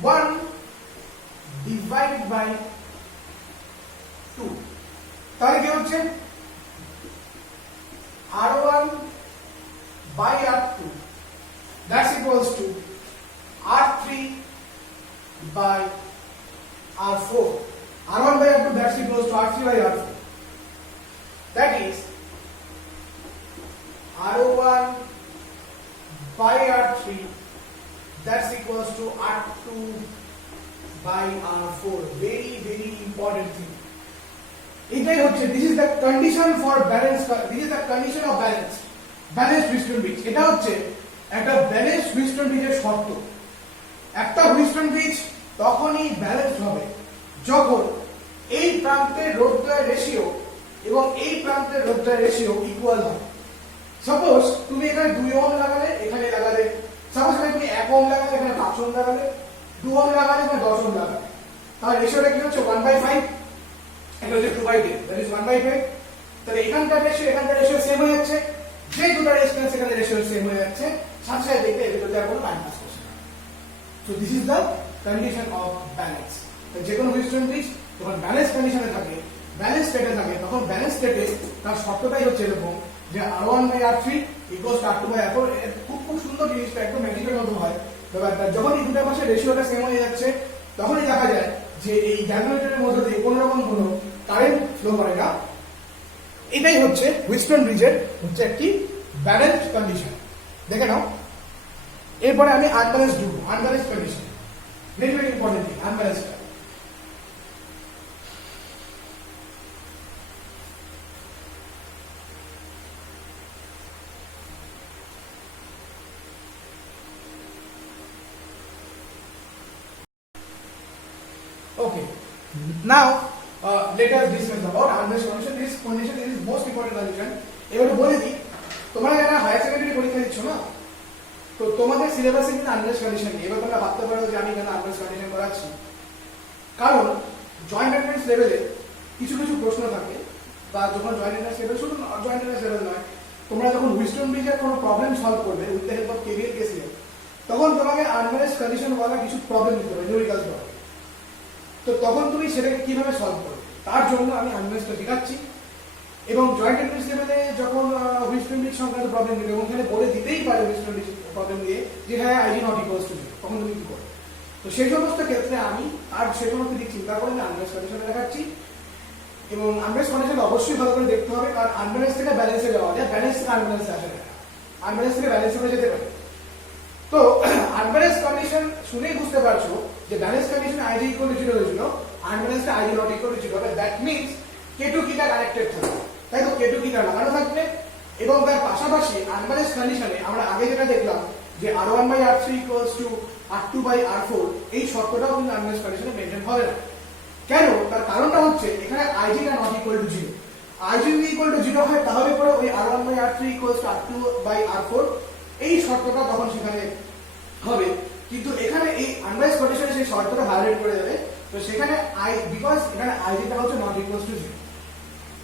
1 divided by 2 তাহলে কি হচ্ছে R1 by R2 that's equals to R3 by R4. R1 by R2 that's equals to R3 by R4. That is R1 by R3 that's equals to R2 by R4. Very very important thing. এটাই হচ্ছে this is the condition for balance, this is the condition of balanced Wheatstone bridge. এটা হচ্ছে একটা balanced Wheatstone bridge-এর শর্ত। একটা Wheatstone bridge তখনই balanced হবে যখন এই প্রান্তের রোধদ্বয়ের রেশিও এবং এই প্রান্তের রোধদ্বয়ের রেশিও ইকুয়াল হয়। সাপোজ তুমি এখানে 2 ওহম লাগালে, এখানে লাগালে, সাপোজ এখানে তুমি 1 ওহম লাগালে, এখানে 5 ওহম লাগালে, 2 ওহম লাগালে, এখানে 10 ওহম লাগালে, তাহলে রেশিওটা কি হচ্ছে 1/5, এটা হচ্ছে 2/10, দ্যাট ইজ 1/5। তাহলে এখানকার রেশিও সেম হয়ে যাচ্ছে, যে দুটো রেজিস্ট্যান্স এখানে রেশিও সেম হয়ে যাচ্ছে, সাথে সাথে দেখতে এর ভিতরে আর কোনো মাইনাস করছে না। So this is the condition of balance. তো যে কোনো Wheatstone bridge যখন ব্যালেন্স কন্ডিশনে থাকে, ব্যালেন্স স্টেটে থাকে, তখন ব্যালেন্স স্টেটে তার শর্তটাই হচ্ছে এরকম যে R1 by R3 equals to R2 by R4। খুব সুন্দর জিনিসটা, একদম ম্যাজিকের মতো হয় ব্যাপারটা। যখন এই দুটো পাশে রেশিওটা সেম হয়ে যাচ্ছে তখনই দেখা যায় যে এই গ্যালভানোমিটারের মধ্যে দিয়ে কোনো রকম কোনো কারেন্ট ফ্লো করে না। এটাই হচ্ছে Wheatstone bridge-এর হচ্ছে একটি ব্যালেন্সড কন্ডিশন। দেখে নাও, এরপরে আমি আনব্যালেন্সড দেবো, unbalanced condition, very very important thing unbalanced. Now let us discuss about unbiased condition. This condition is most important condition. এবারে বলে দিই, তোমরা যারা হায়ার সেকেন্ডারি পরীক্ষা দিচ্ছ না, তো তোমাদের সিলেবাসে কিন্তু আনবিয়াসড কন্ডিশন নেই। এবার তোমরা ভাবতে পারো যে আমি কেন আনবিয়াসড কন্ডিশন করাচ্ছি, কারণ জয়েন্ট এন্ট্রান্স লেভেলে কিছু কিছু প্রশ্ন থাকে, বা যখন জয়েন্ট এন্ট্রান্স লেভেল, শুধু জয়েন্ট এন্ট্রান্স লেভেল নয়, তোমরা যখন হুইস্টন ব্রিজের কোনো প্রবলেম সলভ করবে with the help of KVL KCL, তখন তোমাকে আনবিয়াসড কন্ডিশন ওয়ালা কিছু প্রবলেম দিতে হবে, নিউমেরিক্যাল প্রবলেম। তো তখন তুমি সেটাকে কিভাবে সলভ করবে, তার জন্য আমি আনবিয়াসডটা শেখাচ্ছি। এবং জয়েন্ট এন্ট্রান্স লেভেলে যখন হুইস্টন ব্রিজ সংক্রান্ত প্রবলেম দিবে, এবং এখানে বলে দিতেই পারে হুইস্টন ব্রিজ প্রবলেম দিয়ে যে হ্যাঁ আইডি নট ইকুয়ালস টু 0, তখন তুমি কি করবে? তো সেই সমস্ত ক্ষেত্রে আমি আর সেই সমস্ত দিক চিন্তা করে আমি আনবিয়াসড কন্ডিশনে দেখাচ্ছি। এবং আনবিয়াসড কন্ডিশন অবশ্যই ভালো করে দেখতে হবে, কারণ আনব্যালেন্স থেকে ব্যালেন্সে যাওয়া যায়, ব্যালেন্স থেকে আনব্যালেন্সে আসে না, আনব্যালেন্স থেকে ব্যালেন্সে হয়ে যেতে পারে। তো আনব্যালেন্স কন্ডিশন শুনেই বুঝতে পারছো যে ব্যালেন্স কন্ডিশনে আইডি ইকুয়াল টু 0 হয়েছিল, আনব্যালেন্সে ID not equal to 0, that means K2 কিটা কানেক্টেড থাকবে, তাই তো K2 কিটা লাগানো থাকবে। এবং তার পাশাপাশি আনব্যালেন্স কন্ডিশনে আমরা আগে যেটা দেখলাম যে R1/R3 R2/R4, এই শর্তটাও কিন্তু আনব্যালেন্স কন্ডিশনে মেনটেন হবে না। কেন? তার কারণটা হচ্ছে এখানে IG টা নট ইকুয়াল টু 0। IG যদি ইকুয়াল টু 0 হয় তাহলে পরে ওই R1/R3 R2/R4 এই শর্তটা তখন সেখানে হবে, কিন্তু এখানে এই আনব্যালেন্স কন্ডিশনে সেই শর্তটা ভায়োলেট করে দেবে। তো সেখানে বিকজ এখানে IG টা হচ্ছে নট ইকুয়াল টু 0।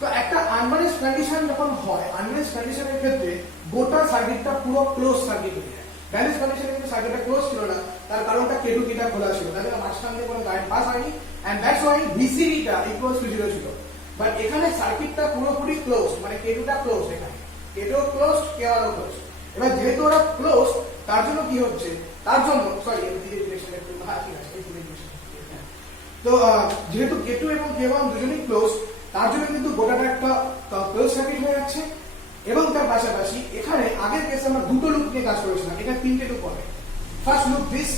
তো একটা আনব্যালেন্স কন্ডিশন যখন হয়, আনব্যালেন্স কন্ডিশনের ক্ষেত্রে গোটা সার্কিটটা পুরো ক্লোজ সার্কিট হয়ে যায়। ব্যালেন্স কন্ডিশনে কিন্তু সার্কিটটা ক্লোজ ছিল না, তার কারণটা K2 কিটা খোলা ছিল, তার জন্য মাঝখান দিয়ে কোনো কারেন্ট পাস হয়নি, এন্ড দ্যাটস ওয়াই VCB টা ইকুয়ালস টু 0 ছিল। বাট এখানে সার্কিটটা পুরোপুরি ক্লোজ, মানে K2 টা ক্লোজ, এখানে K2 ক্লোজ, K1 ও ক্লোজ। এবার যেহেতু ওরা ক্লোজ, তার জন্য কি হচ্ছে, তার জন্য সরি ডিরেকশন একটু ঠিক আছে, তো যেহেতু K2 এবং K1 দুজনেই ক্লোজ, তার জন্য কিন্তু গোটাটা একটা ক্লোজ সার্কিট হয়ে যাচ্ছে। এবং তার পাশাপাশি এখানে আগের কেসে আমরা দুটো লুপ নিয়ে কাজ করেছিলাম, এখানে তিনটে লুপ হবে। First loop this,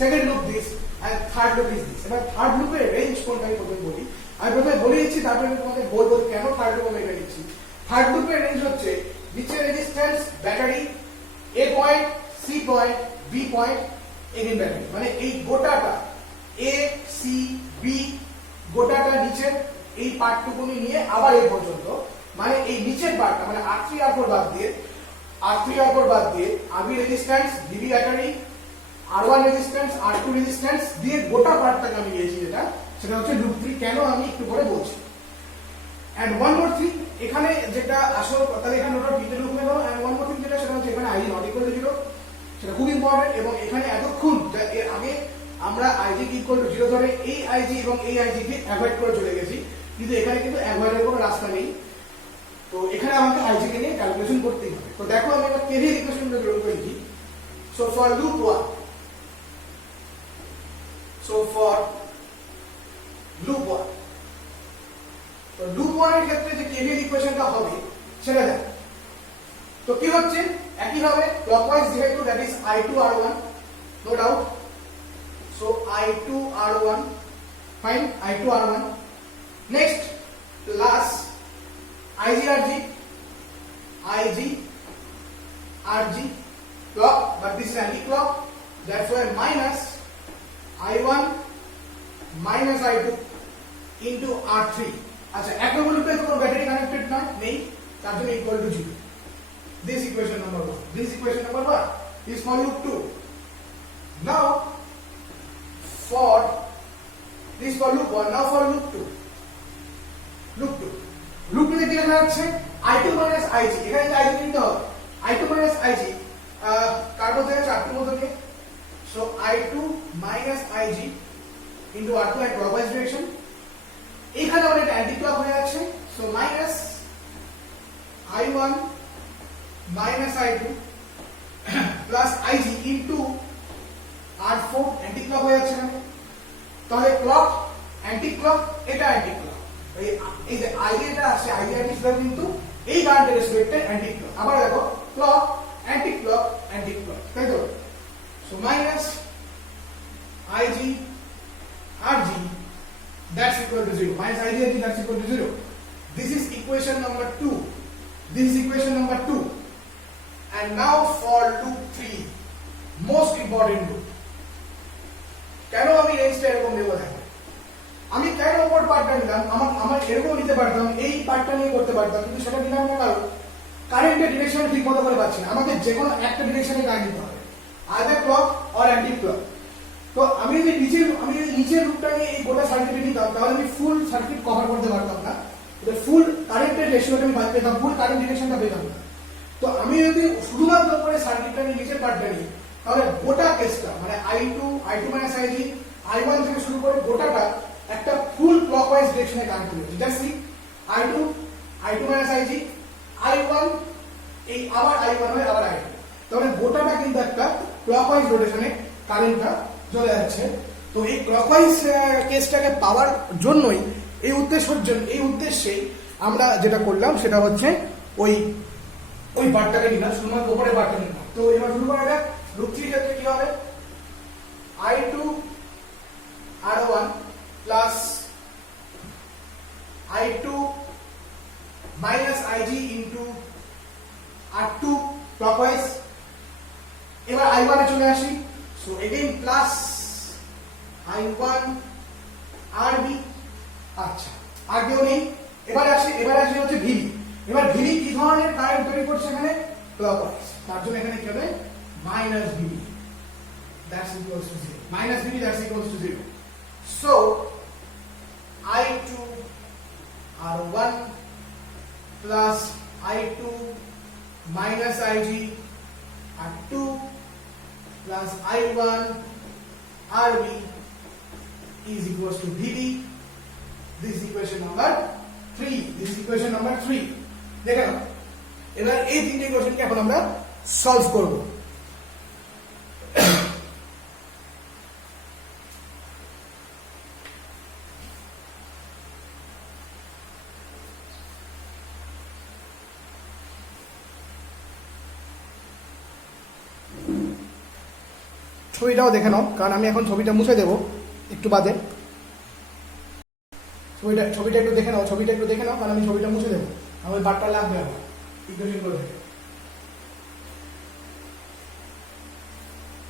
second loop this, and third loop is this. এবার থার্ড লুপের রেঞ্জ কোনটা আমি প্রথমে বলি, আমি প্রথমে বলে দিচ্ছি, তারপরে আমি তোমাকে বলবো কেন থার্ড লুপ আমি এটা নিচ্ছি। থার্ড লুপের রেঞ্জ হচ্ছে নিচের resistance battery, A point, C point, B point, again battery, মানে এই গোটাটা A C B গোটাটা নিচের এই পার্টটুকুনি নিয়ে আবার এই পর্যন্ত, মানে এই নিচের পার্টটা মানে R3 R4 বাদ দিয়ে RB resistance, DB battery, R1 resistance, R2 resistance দিয়ে গোটা পার্টটাকে আমি নিয়েছি, সেটা হচ্ছে লুপ 3। কেন আমি একটু পরে বলছি। এন্ড ওয়ান মোর থিং, এখানে যেটা আসল, তাহলে এখানে ওটা তিনটে লুপ হয়ে গেল। এন্ড ওয়ান মোর থিং যেটা, সেটা হচ্ছে এখানে IG নট ইকুয়াল টু 0, সেটা খুব ইম্পর্টেন্ট। এবং এখানে এতক্ষণ এর আগে আমরা IG ইকুয়াল টু 0 ধরে এই IG এবং এই IG কে অ্যাভয়েড করে চলে গেছি, কিন্তু এখানে কিন্তু অ্যাভয়েডের কোনো রাস্তা নেই। তো এখানে আমাকে IG কে নিয়ে ক্যালকুলেশন করতেই হবে। তো দেখো আমি একটা কেভিএল ইকুয়েশনটা বের করে লিখি। সো ফর লুপ 1, তো লুপ 1 এর ক্ষেত্রে যে কেভিএল ইকুয়েশনটা হবে সেটা দেখ। তো কি হচ্ছে, একই ভাবে ক্লকওয়াইজ যেহেতু, that is I2 R1, no doubt. So I2 R1, fine, I2 R1, next plus IG RG clock, but this is anti-clock, that's why minus I1 minus I2 into R3। আচ্ছা, এক নম্বর লুপে কোনো ব্যাটারি কানেক্টেড নেই, তার জন্য equal to 0। This equation number 1, this equation number 1 is for loop 2. Now for this for loop 1, now for loop 2, loop 2 কি লেখা আছে, I2 minus IG, এখানে IG নিতে হবে, I2 minus IG কার মধ্যে আছে, R2 মধ্যে। So I2 minus IG into R2 at clockwise direction, এখানে আমার এটা অ্যান্টি ক্লক হয়ে আছে। So minus I1 minus I2 plus IG into R4, anti clock হয়ে আছে এখানে। তাহলে ক্লক, অ্যান্টি ক্লক, এটা অ্যান্টি ক্লক। এই যে IG এটা আছে, IG অ্যান্টি ক্লক, কিন্তু এই কারেন্টের রেসপেক্টে অ্যান্টি ক্লক। আবার দেখো clock, anti clock, anti clock, তাই তো। So minus IG RG, that's equal to 0, minus IG RG, that's equal to 0. This is equation number 2, this is equation number 2. And now for loop 3, most important loop। কেন আমি রেঞ্জটা এরকম দেবো দেখো, আমি কেন ওপর পার্টটা নিলাম, আমার এরকম নিতে পারতাম, এই পার্টটা নিয়ে করতে পারতাম, কিন্তু সেটা নিলাম না কারণ কারেন্টের ডিরেকশন ঠিক মতো করে পাচ্ছি না। আমাকে যে কোনো একটা ডিরেকশনে কারেন্ট দিতে হবে, either clock or anti clock. তো আমি যদি নিচের রুটটা নিয়ে এই গোটা সার্কিটে নিতাম তাহলে আমি ফুল সার্কিট কভার করতে পারতাম না, ফুল কারেন্টের রেশিওটা আমি পেতাম, ফুল কারেন্ট ডিরেকশনটা পেতাম না। তো আমি যদি শুধুমাত্র করে সার্কিটটা নিয়ে নিচের পার্টটা নিই তাহলে গোটা কেসটা মানে I2 মাইনাস IG I1 থেকে শুরু করে গোটাটা একটা ফুল ক্লকওয়াইজ ডিরেকশনে কারেন্ট চলে যাচ্ছে। Just see I2 minus IG I1 এই আবার I1 হয় আবার I2, তাহলে গোটাটা কিন্তু একটা ক্লকওয়াইজ রোটেশনে কারেন্টটা চলে যাচ্ছে। তো এই ক্লকওয়াইজ কেসটাকে পাওয়ার জন্যই এই উদ্দেশ্যেই আমরা যেটা করলাম সেটা হচ্ছে ওই পার্টটাকে নিলাম, শুধুমাত্র উপরে পার্টটা নিলাম। তো এবার শুরু করা যাক। রুট 3 ক্ষেত্রে কি হবে, I2 R1 plus I2 minus IG into R2 clockwise. এবার I1 এ চলে আসি, so again plus I1 RB। আচ্ছা, আর কেউ নেই। এবার আসি হচ্ছে VB। এবার VB কি ধরনের কারেন্ট তৈরি করছে এখানে, ক্লকওয়াইজ, তার জন্য এখানে কি হবে minus VB, that's equals to 0, minus VB that's equals to 0. So I2 R1 plus I2 minus IG R2 plus I1 RB is equals to VB. This is equation number 3. দেখে নাও, এবার এই তিনটে ইকুয়েশনকে এখন আমরা সলভ করব। ছবিটাও দেখে নাও, কারণ আমি এখন ছবিটা মুছে দেবো একটু বাদে। ছবিটা একটু দেখে নাও, কারণ আমি ছবিটা মুছে দেবো, আমার বারটা লাগবে আমার ইকুয়েশন করে।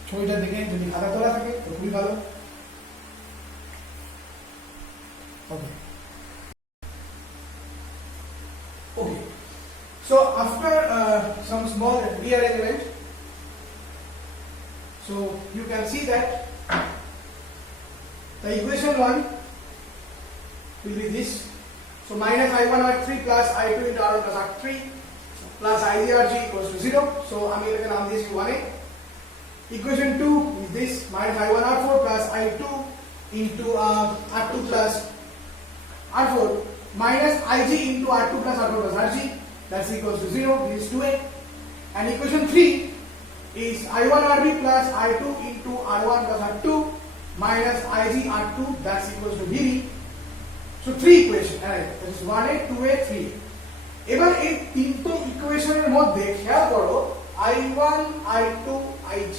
ছবিটা দেখে যদি খাতা তোলা থাকে তো খুবই ভালো। ওকে, so after some small rearrangement, so you can see that the equation 1 will be this. So minus I1 R3 plus I2 into R1 plus R3 plus IGRG equals to 0. So I'm going to name this 1A. Equation 2 is this, minus I1 R4 plus I2 into R2 plus R4 minus IG into R2 plus R4 plus RG, that's equals to 0. This is 2A. And equation 3 is I1 RB plus I2 into R1 plus R2 minus IG R2, that's equals to VB. So 3 equation, that is 1A, 2A, 3A. এবার এই তিনটে ইকুয়েশনের মধ্যে খেয়াল করো I1 I2 IG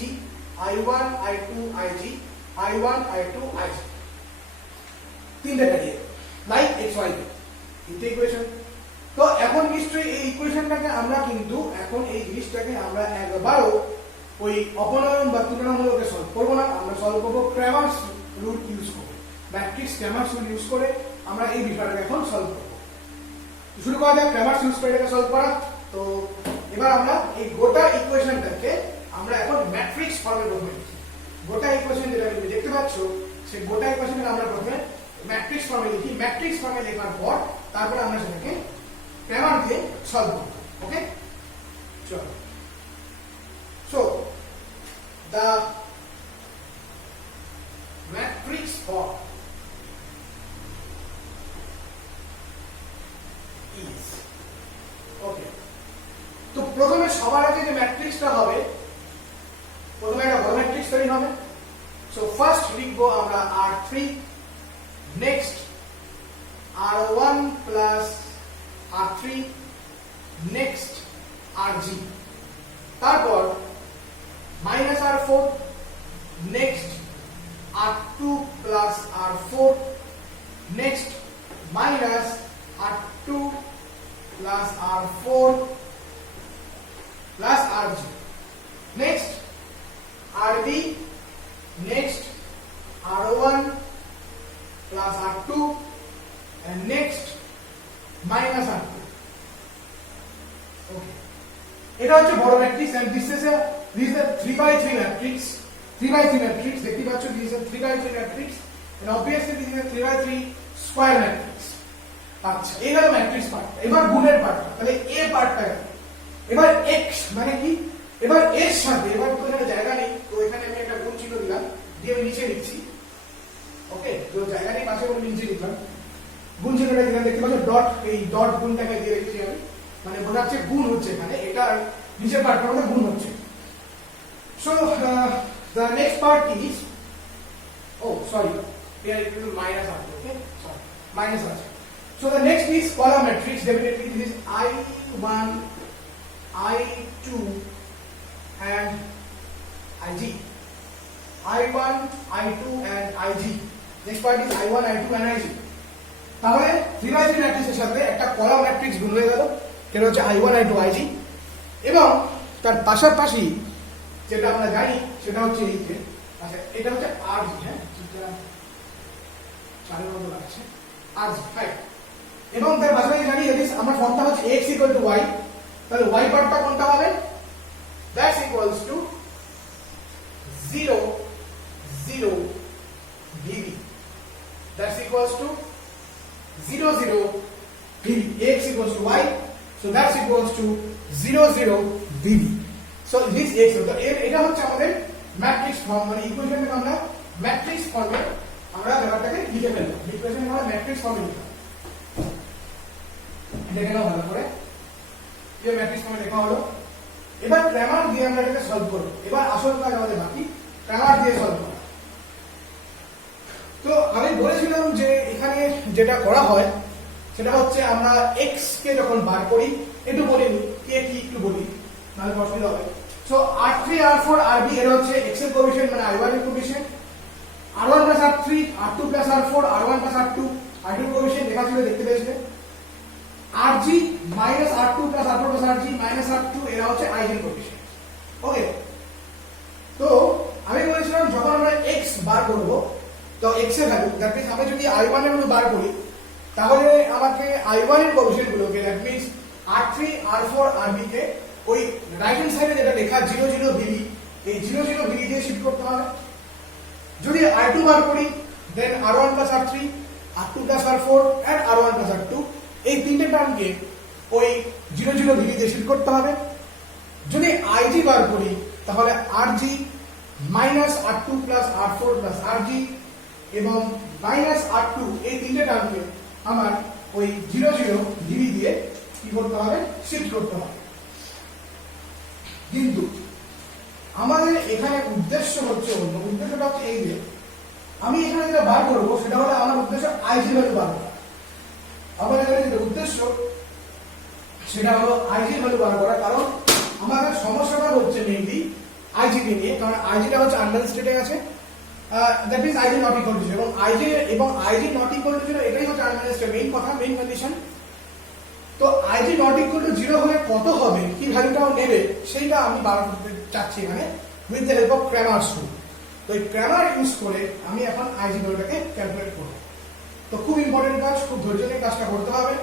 I1 I2 IG I1 I2 IG তিনটে variable like x y z তিনটে equation. তো এখন নিশ্চয়ই এই ইকুয়েশনটাকে আমরা কিন্তু এখন এই জিনিসটাকে আমরা একবারও ওই অপনয়ন বা তুলনামূলকে সলভ করবো না, আমরা সলভ করবো ক্র্যামার্স রুল ইউজ করে, ম্যাট্রিক্স ক্র্যামার্স রুল ইউজ করে আমরা এই বিষয়টাকে এখন সলভ করবো। শুরু করা যাক ক্র্যামার্স ইউজ করে এটাকে সলভ করা। তো এবার আমরা এই গোটা ইকুয়েশনটাকে আমরা এখন ম্যাট্রিক্স ফর্মে প্রথমে লিখি। গোটা ইকুয়েশন যেটা তুমি দেখতে পাচ্ছ সেই গোটা ইকুয়েশনটা আমরা প্রথমে ম্যাট্রিক্স ফর্মে লিখি। ম্যাট্রিক্স ফর্মে লেখার পর তারপরে আমরা সেটাকে ক্র্যামার দিয়ে সলভ করব। ওকে, চলো। So the matrix form is okay. তো প্রথমে সবার আগে যে ম্যাট্রিক্সটা হবে, প্রথমে একটা বড় ম্যাট্রিক্স তৈরি হবে। সো ফার্স্ট লিখবো আমরা R3, next R1 plus R3, next RG, তারপর minus R4, next R2 plus R4, next minus R2 plus R4 plus RG, next RB, next R1 plus R2 and next minus R2. Okay. এটা হচ্ছে বড় matrix and this is a 3 by 3 matrix. 3 by 3 matrix দেখতে পাচ্ছ, this is a 3 by 3 matrix and obviously this is a 3 by 3 square matrix. আচ্ছা, এই হলো matrix part. এবার গুণের পার্টটা, তাহলে a পার্টটা গেল। এবার x মানে কি, এবার এর সাথে, এবার তো এখানে জায়গা নেই, তো এখানে আমি একটা গুণ চিহ্ন দিলাম, দিয়ে আমি নিচে লিখছি। ওকে, তো জায়গা নেই পাশে আমি নিচে লিখলাম, গুণ চিহ্নটা দিলাম, দেখতে পাচ্ছ ডট, এই ডট গুণটাকে দিয়ে রেখেছি আমি, মানে বোঝাচ্ছে গুণ হচ্ছে এখানে, এটা নিচের পার্টটার মধ্যে গুণ হচ্ছে। So the next part is, oh sorry, here it will minus r, okay, sorry, minus r. So the next is column matrix. Definitely this is I1, I2 and Ig. I1, I2 and Ig. Next part is I1, I2 and Ig. তাহলে 3 by 3 ম্যাট্রিক্সের সাথে একটা column matrix গুণ হয়ে গেল, যেটা হচ্ছে I1, I2, Ig, এবং তার পাশাপাশি যেটা আমরা জানি সেটা হচ্ছে এই যে, আচ্ছা এটা হচ্ছে Rg, হ্যাঁ যেটা চারের মতো লাগছে Rg, রাইট। এবং তার পাশাপাশি জানি যদি আমরা ফর্মটা হচ্ছে x = y, তাহলে y পার্টটা কোনটা হবে, that's equals to 0 0 dv, that's equals to 0 0 dv, x = y, so that's equals to 0 0 dv. So this x, তো এটা হচ্ছে আমাদের ম্যাট্রিক্স ফর্ম, মানে ইকুয়েশনটাকে আমরা ম্যাট্রিক্স ফর্মে আমরা ব্যাপারটাকে লিখে ফেলব, ইকুয়েশন আমরা ম্যাট্রিক্স ফর্মে লিখব। দেখে নাও ভালো করে, এই ম্যাট্রিক্স ফর্মে লেখা হলো। এবার ক্র্যামার দিয়ে আমরা এটাকে সলভ করব। এবার আসল কাজ আমাদের বাকি, ক্র্যামার দিয়ে সলভ করা। তো আমি বলেছিলাম যে এখানে যেটা করা হয় সেটা হচ্ছে আমরা x কে যখন বার করি, একটু বলে নিই কে কি একটু বলি, নাহলে অসুবিধা হবে। সো R3 R4 RB এর হচ্ছে x এর কোএফিশিয়েন্ট, মানে I1 এর coefficient, R1 + R3 R2 + R4 R1 + R2 R2 এর কোএফিশিয়েন্ট লেখা ছিল, দেখতে পেয়েছিলে। Rg minus R2 + R4 + Rg minus R2 এরা হচ্ছে I এর কোএফিশিয়েন্ট। ওকে, তো আমি বলেছিলাম যখন আমরা x বার করব, তো x এর ভ্যালু, দ্যাট মিন্স আমরা যদি I1 এর ভ্যালু বার করি, তাহলে আমাকে I1 এর কোএফিশিয়েন্ট গুলোকে, that means R3 R4 RB কে ওই রাইট হ্যান্ড সাইডে যেটা লেখা 0 0 dv, এই 0 0 dv দিয়ে শিফট করতে হবে। যদি I2 বার করি, দেন R1 + R3 R2 + R4 and R1 + R2, এই তিনটে টার্মকে ওই 0 0 dv দিয়ে শিফট করতে হবে। যদি Ig বার করি, তাহলে Rg minus R2 + R4 + Rg এবং minus R2, এই তিনটে টার্মকে আমার ওই 0 0 dv দিয়ে কি করতে হবে, শিফট করতে হবে। কিন্তু আমাদের এখানে উদ্দেশ্য হচ্ছে অন্য, উদ্দেশ্যটা হচ্ছে এই যে আমি এখানে যেটা বার করবো সেটা হলো আমার উদ্দেশ্য Ig ভ্যালু বার করা। আমাদের এখানে যেটা উদ্দেশ্য সেটা হলো Ig ভ্যালু বার করা, কারণ আমাদের সমস্যাটা হচ্ছে মেইনলি Ig কে নিয়ে, কারণ Ig টা হচ্ছে আননোন স্টেটে আছে, that means Ig not equal to 0, এবং Ig নট ইকুয়াল টু 0 এটাই হচ্ছে আননোন স্টেট মেইন কথা, মেইন কন্ডিশন। তো Ig নট ইকুয়াল টু 0 হলে কত হবে, কি ভ্যালুটাও নেবে, সেইটা আমি বার করতে চাচ্ছি এখানে with the help of Cramer rule. তো এই ক্র্যামার ইউজ করে আমি এখন Ig ভ্যালুটাকে ক্যালকুলেট করব। তো খুব ইম্পর্টেন্ট কাজ, খুব ধৈর্য নিয়ে কাজটা করতে হবে,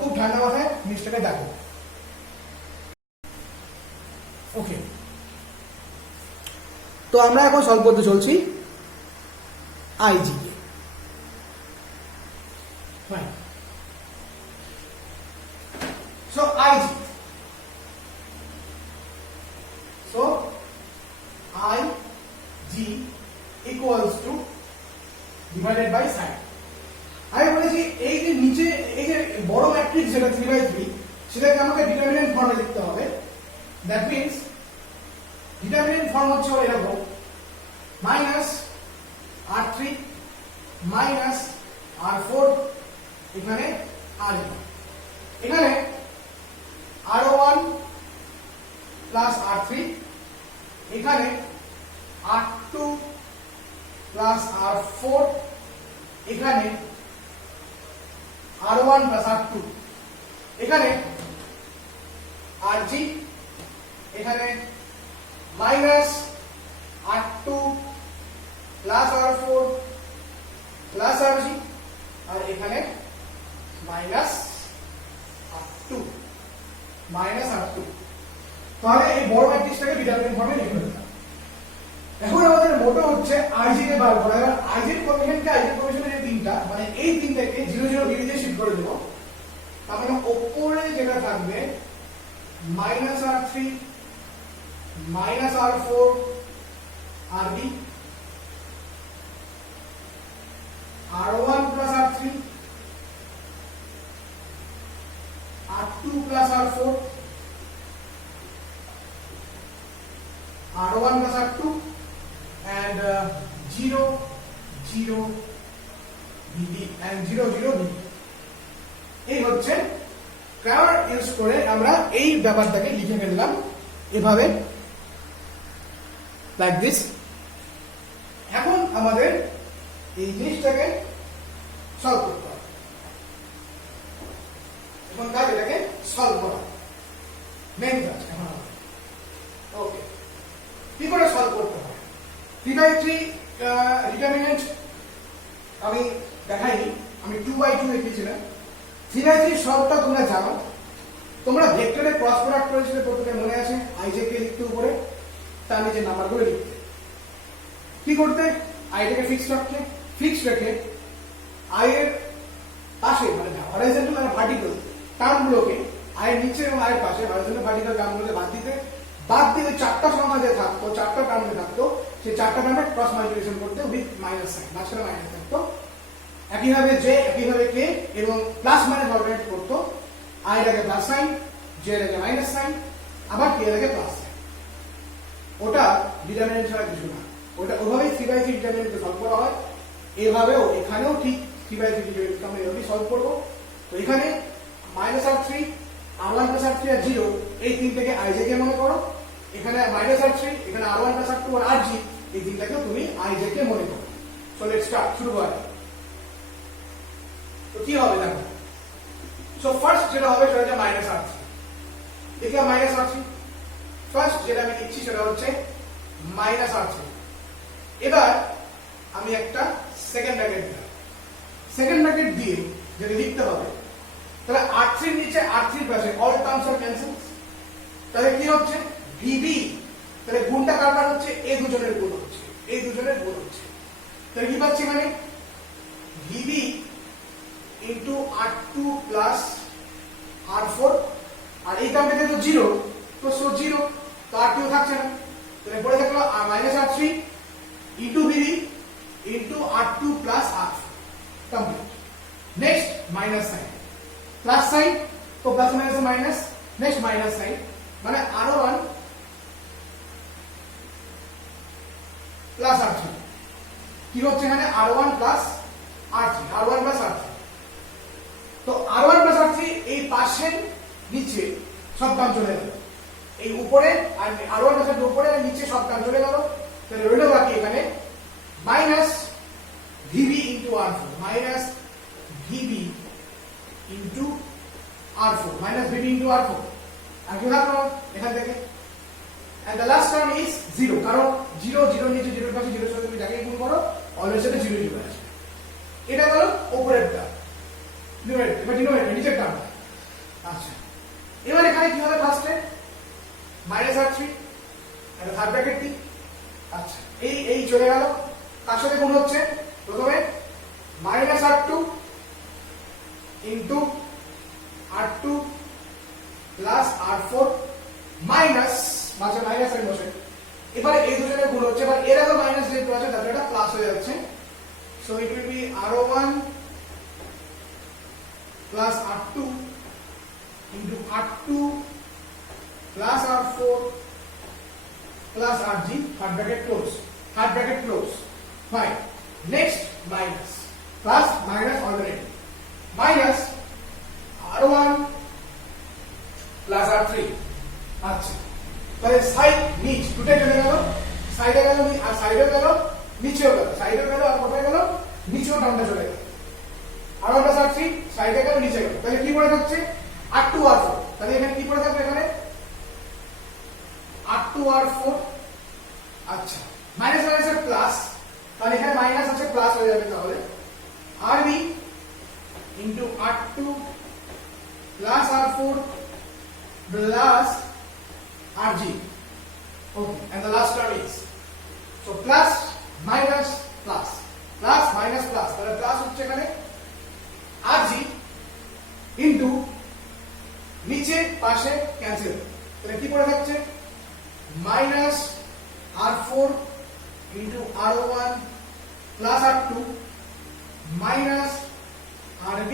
খুব ঠান্ডা মাথায় জিনিসটাকে দেখো। ওকে, তো আমরা এখন সলভ করতে চলছি Ig K. Fine, so Ig, so Ig equals to divided by sine. আমি বলেছি এই যে নিচে এই যে বড় ম্যাট্রিক্স যেটা 3 by 3, সেটাকে আমাকে ডিটারমিনেন্ট ফর্মে লিখতে হবে। দ্যাট মিন্স ডিটারমিনেন্ট ফর্ম হচ্ছে এরকম, মাইনাস R3 মাইনাস R4 এখানে R1, এখানে R1 প্লাস R3, এখানে R2 প্লাস R4, এখানে R1 প্লাস R2, এখানে Rg, এখানে minus R2 plus R4 plus R G, আর এখানে minus R two, minus R two. তাহলে এই বড় ম্যাট্রিক্সটাকে ডিটারমিনেন্ট ফর্মে লিখে দিলাম। এখন আমাদের মোটো হচ্ছে আরজি কে বার করা। এবার আরজির কোএফিসিয়েন্টকে আরজির কোএফিসিয়েন্ট যে তিনটা, মানে এই তিনটাকে 0 0 ডিগ্রি দিয়ে শিফট করে দেব। তার মানে উপরে যেটা থাকবে minus R three, minus R four, R B, R one plus R three, R two plus R four, R1 plus R2 and 0 0 BD and 0 0 BD। এই হচ্ছে ক্রামার ইউজ করে আমরা এই ব্যাপারটাকে লিখে ফেললাম এভাবে, লাইক দিস। এখন আমাদের এই জিনিসটাকে সলভ করতে হবে। এখন কাজ এটাকে সলভ করা, মেইন কাজ এখন আমাদের। ওকে, কি করে সলভ করতে হয়? 3/3 ডিটারমিনেন্ট আমি দেখাইনি, আমি 2/2 লিখেছিলাম। 3/3 সলভটা তোমরা জানো, তোমরা ভেক্টরে ক্রস প্রোডাক্ট করেছিলে, প্রত্যেকের মনে আছে। আইজেকে লিখতে উপরে, তার নিচে নাম্বারগুলো লিখতে। কি করতে? আইটাকে ফিক্স রেখে আই এর পাশে মানে হরাইজন্টাল আর ভার্টিক্যাল টার্মগুলোকে আয়ের নিচে এবং আয়ের পাশে হরাইজন্টাল ভার্টিক্যাল টার্মগুলোকে বাদ দিয়ে ওই চারটা সংখ্যা যে থাকতো, চারটা টার্ম যে থাকতো, সেই চারটা টার্মে ক্রস মাল্টিপ্লিকেশন করতে উইথ মাইনাস সাইন, মাঝখানে মাইনাস থাকতো। একইভাবে জে, একইভাবে কে, এবং প্লাস মাইনাস অল্টারনেট করতো। আই এর আগে প্লাস সাইন, জে এর আগে মাইনাস সাইন, আবার কে এর আগে প্লাস সাইন। ওটা ডিটারমিনেন্ট ছাড়া কিছু না, ওটা ওভাবেই 3/3 ডিটারমিনেন্টকে সলভ করা হয়। এভাবেও এখানেও ঠিক 3/3 ডিটারমিনেন্টকে আমরা এভাবেই সলভ করবো। তো এখানে মাইনাস আর থ্রি, R1 প্লাস R3 আর 0, এই তিনটাকে আইজেকে মনে করো। এখানে মাইনাস আর থ্রি, এখানে R1 প্লাস R2 আর RG, এই তিনটাকেও তুমি আইজেকে মনে করো। সো লেটস স্টার্ট, শুরু করা যাক। তো কি হবে দেখো। সো ফার্স্ট যেটা হবে সেটা হচ্ছে মাইনাস আর থ্রি। দেখলাম মাইনাস আর থ্রি, ফার্স্ট যেটা আমি লিখছি সেটা হচ্ছে মাইনাস আর থ্রি। এবার আমি একটা সেকেন্ড ব্র্যাকেট দিলাম। সেকেন্ড ব্র্যাকেট দিয়ে যদি লিখতে হবে, তাহলে R3 এর নিচে R3 পাশে অল টার্মস আর ক্যান্সেল। তাহলে কি হচ্ছে? ভিবি, তাহলে গুণটা কার হচ্ছে? এই দুজনের গুণ হচ্ছে, এই দুজনের গুণ হচ্ছে। তাহলে কি পাচ্ছি? মানে VB into R2 plus R4, আর এই টার্মটাতে তো 0, তো সো 0, তো R2 থাকছে না। তাহলে পড়ে থাকলো minus R3 into VB into R2 plus R4, complete. Next minus sign, plus sign, তো plus minus minus, next minus sign, মানে R1 প্লাস R3 কি হচ্ছে এখানে? R1 plus R3, R1 plus R3। তো R1 প্লাস R3 এই পাশের নিচে সব টার্ম চলে গেল, এই উপরে আর R1 প্লাস R3 উপরে আর নিচে সব টার্ম চলে গেল। তাহলে রইল বাকি এখানে minus VB into R4, minus VB into R4, minus VB into R4। আর কি থাকলো এখান থেকে? and the last term is 0, কারণ 0 0 নিচে 0 এর পাশে 0 এর সাথে তুমি যাকে গুণ করো অলওয়েজ সেটা 0 0 আসবে। এটা হলো উপরেরটা, ডিনোমিনেটর নিচের টার্ম। আচ্ছা, এবার এখানে কি হবে? ফার্স্টে মাইনাস R3 আর থার্ড ব্র্যাকেট দিই। আচ্ছা, এই চলে গেল, কার সাথে গুণ হচ্ছে? প্রথমে minus R2 into R2 plus R4 minus, মাঝে মাইনাস সাইন বসে। এবারে এই দুজনের গুণ হচ্ছে, এবার এর আগে মাইনাস যেহেতু আছে তাহলে এটা প্লাস হয়ে যাচ্ছে। So it will be R1 plus R2 into R2 plus R4 plus RG, third bracket close, third bracket close. Fine, next minus, plus minus alternative, minus R1 plus R3। আচ্ছা, তাহলে side নিচ দুটোই চলে গেল, সাইডে গেল আর সাইডেও গেল, নিচেও গেল, সাইডেও গেল আর কোথায় গেল? নিচেও টার্মটা চলে গেল। R1 প্লাস R3 সাইডে গেল, নিচে গেল। তাহলে কি পড়ে থাকছে? R2 R4। তাহলে এখানে কি পড়ে থাকবে? এখানে R2 R4। আচ্ছা, মাইনাস মাইনাস প্লাস, তাহলে এখানে মাইনাস আছে প্লাস হয়ে যাবে। তাহলে RB into R2 plus R4 plus RG. Okay, and the last term is, so plus minus plus, plus minus plus, তাহলে প্লাস হচ্ছে এখানে RG into নিচে পাশে ক্যান্সেল, তাহলে কি পড়ে থাকছে minus R4 into R1 plus R2 minus RB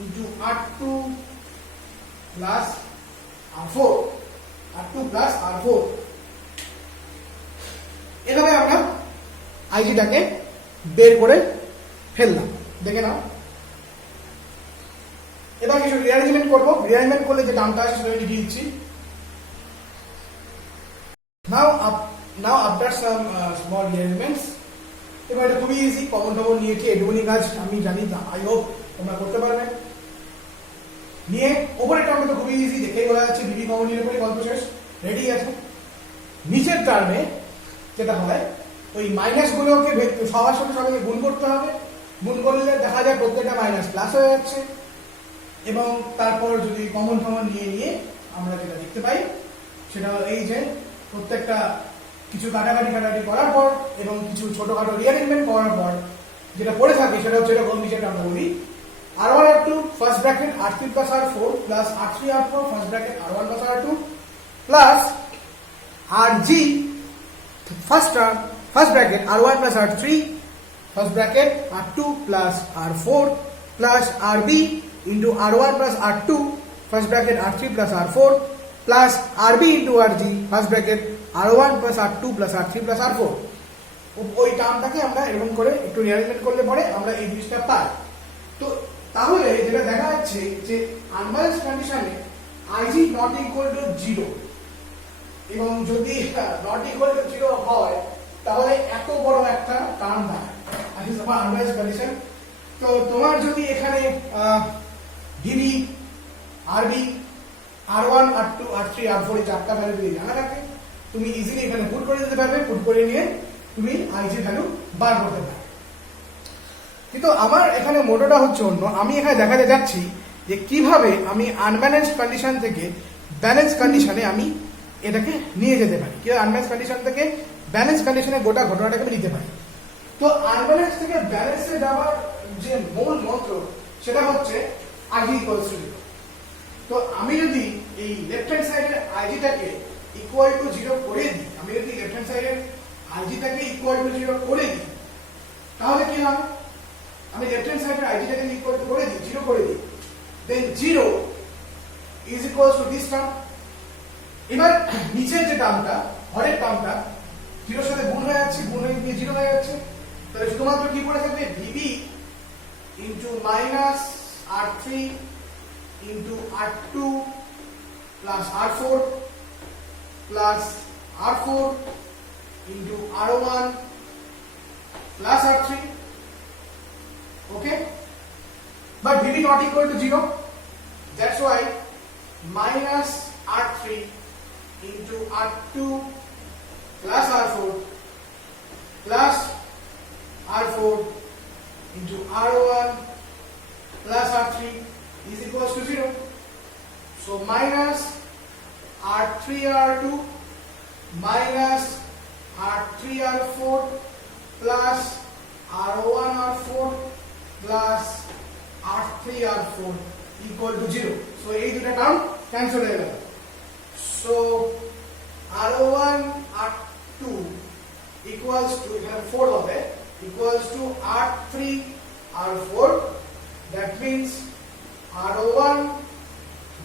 into R2 plus R4, R2 plus R4। এভাবে আমরা আইজিটাকে বের করে ফেললাম, দেখে নাও। এবার কিছু রিঅ্যারেঞ্জমেন্ট করব, রিঅ্যারেঞ্জমেন্ট করলে যে টার্মটা আসে সেটা আমি লিখে দিচ্ছি। Now after some small rearrangements, এবার এটা খুবই ইজি, কমন টমন নিয়েছি, এটুকুনি কাজ আমি জানি, আই হোপ তোমরা করতে পারবে। নিয়ে ওপরের টার্মটা তো খুবই ইজি, দেখেই বোঝা যাচ্ছে বিবি কমন নিয়ে পরে গল্প শেষ, রেডি আছে। নিচের টার্মে যেটা হয় ওই মাইনাস গুলোকে সবার সাথে সবাইকে গুণ করতে হবে, গুণ করলে দেখা যায় প্রত্যেকটা মাইনাস প্লাস হয়ে যাচ্ছে, এবং তারপর যদি কমন টমন নিয়ে আমরা যেটা দেখতে পাই সেটা এই যে প্রত্যেকটা কিছু কাটাকাটি করার পর এবং কিছু ছোটখাটো রিঅ্যারেঞ্জমেন্ট করার পর যেটা পড়ে থাকে সেটা হচ্ছে এরকম, নিচেটা আমরা বলি R1 R2 first bracket R3 plus R4 plus R3 R4 first bracket R1 plus R2 plus RG first bracket R1 plus R3 first bracket R2 plus R4 plus RB into R1 plus R2 first bracket R3 plus R4 plus RB into RG first bracket R1 plus R2 plus R3 plus R4। ওই টার্মটাকে আমরা এরকম করে একটু rearrangement করলে পরে আমরা এই জিনিসটা পাই। তো তাহলে যেটা দেখা যাচ্ছে যে আনব্যালেন্স কন্ডিশনে IG নট ইকুয়াল টু 0, এবং যদি নট ইকুয়াল টু 0 হয় তাহলে এত বড় একটা টার্ম দাঁড়ায় আনব্যালেন্স কন্ডিশন। তো তোমার যদি এখানে ডিবি, আরবি, R1 R2 R3 R4 এই চারটা ভ্যালু যদি জানা থাকে তুমি ইজিলি এখানে পুট করে দিতে পারবে, পুট করে নিয়ে তুমি IG ভ্যালু বার করতে পারবে। কিন্তু আমার এখানে মোটোটা হচ্ছে অন্য, আমি এখানে দেখাতে যাচ্ছি যে কিভাবে আমি আনব্যালেন্স কন্ডিশন থেকে ব্যালেন্স কন্ডিশনে আমি এটাকে নিয়ে যেতে পারি, কিভাবে আনব্যালেন্স কন্ডিশন থেকে ব্যালেন্স কন্ডিশনে গোটা ঘটনাটাকে আমি নিতে পারি। তো আনব্যালেন্স থেকে ব্যালেন্সে যাওয়ার যে মূল মন্ত্র সেটা হচ্ছে IG ইকুয়ালস টু 0। তো আমি যদি এই লেফট হ্যান্ড সাইডের আইজিটাকে ইকুয়াল টু 0 করে দিই, আমি যদি লেফট হ্যান্ড সাইডের আইজিটাকে ইকুয়াল টু 0 করে দিই তাহলে কি হবে, আমি লেফট হ্যান্ড সাইডের আইজিটাকে ইকুয়াল টু করে দিই 0 করে দিই, দেন 0 is equals to this term. এবার নিচের যে টার্মটা, হরের টার্মটা 0 এর সাথে গুণ হয়ে যাচ্ছে, গুণ হয়ে গিয়ে 0 হয়ে যাচ্ছে, তাহলে শুধুমাত্র কি পড়ে থাকবে VB into minus R3 into R2 plus R4 plus R4 into R1 plus R3, okay, but VB not equal to 0, that's why minus R3 into R2 plus R4 plus R4 into R1 plus R3 is equals to 0. So minus R3 R2 minus R3 R4 plus R1 R4 plus R3 R4 equal to 0. So এই দুটো term cancel হয়ে গেল। So R1 R2 equals to, এখানে 4 হবে, equals to R3 R4, that means R1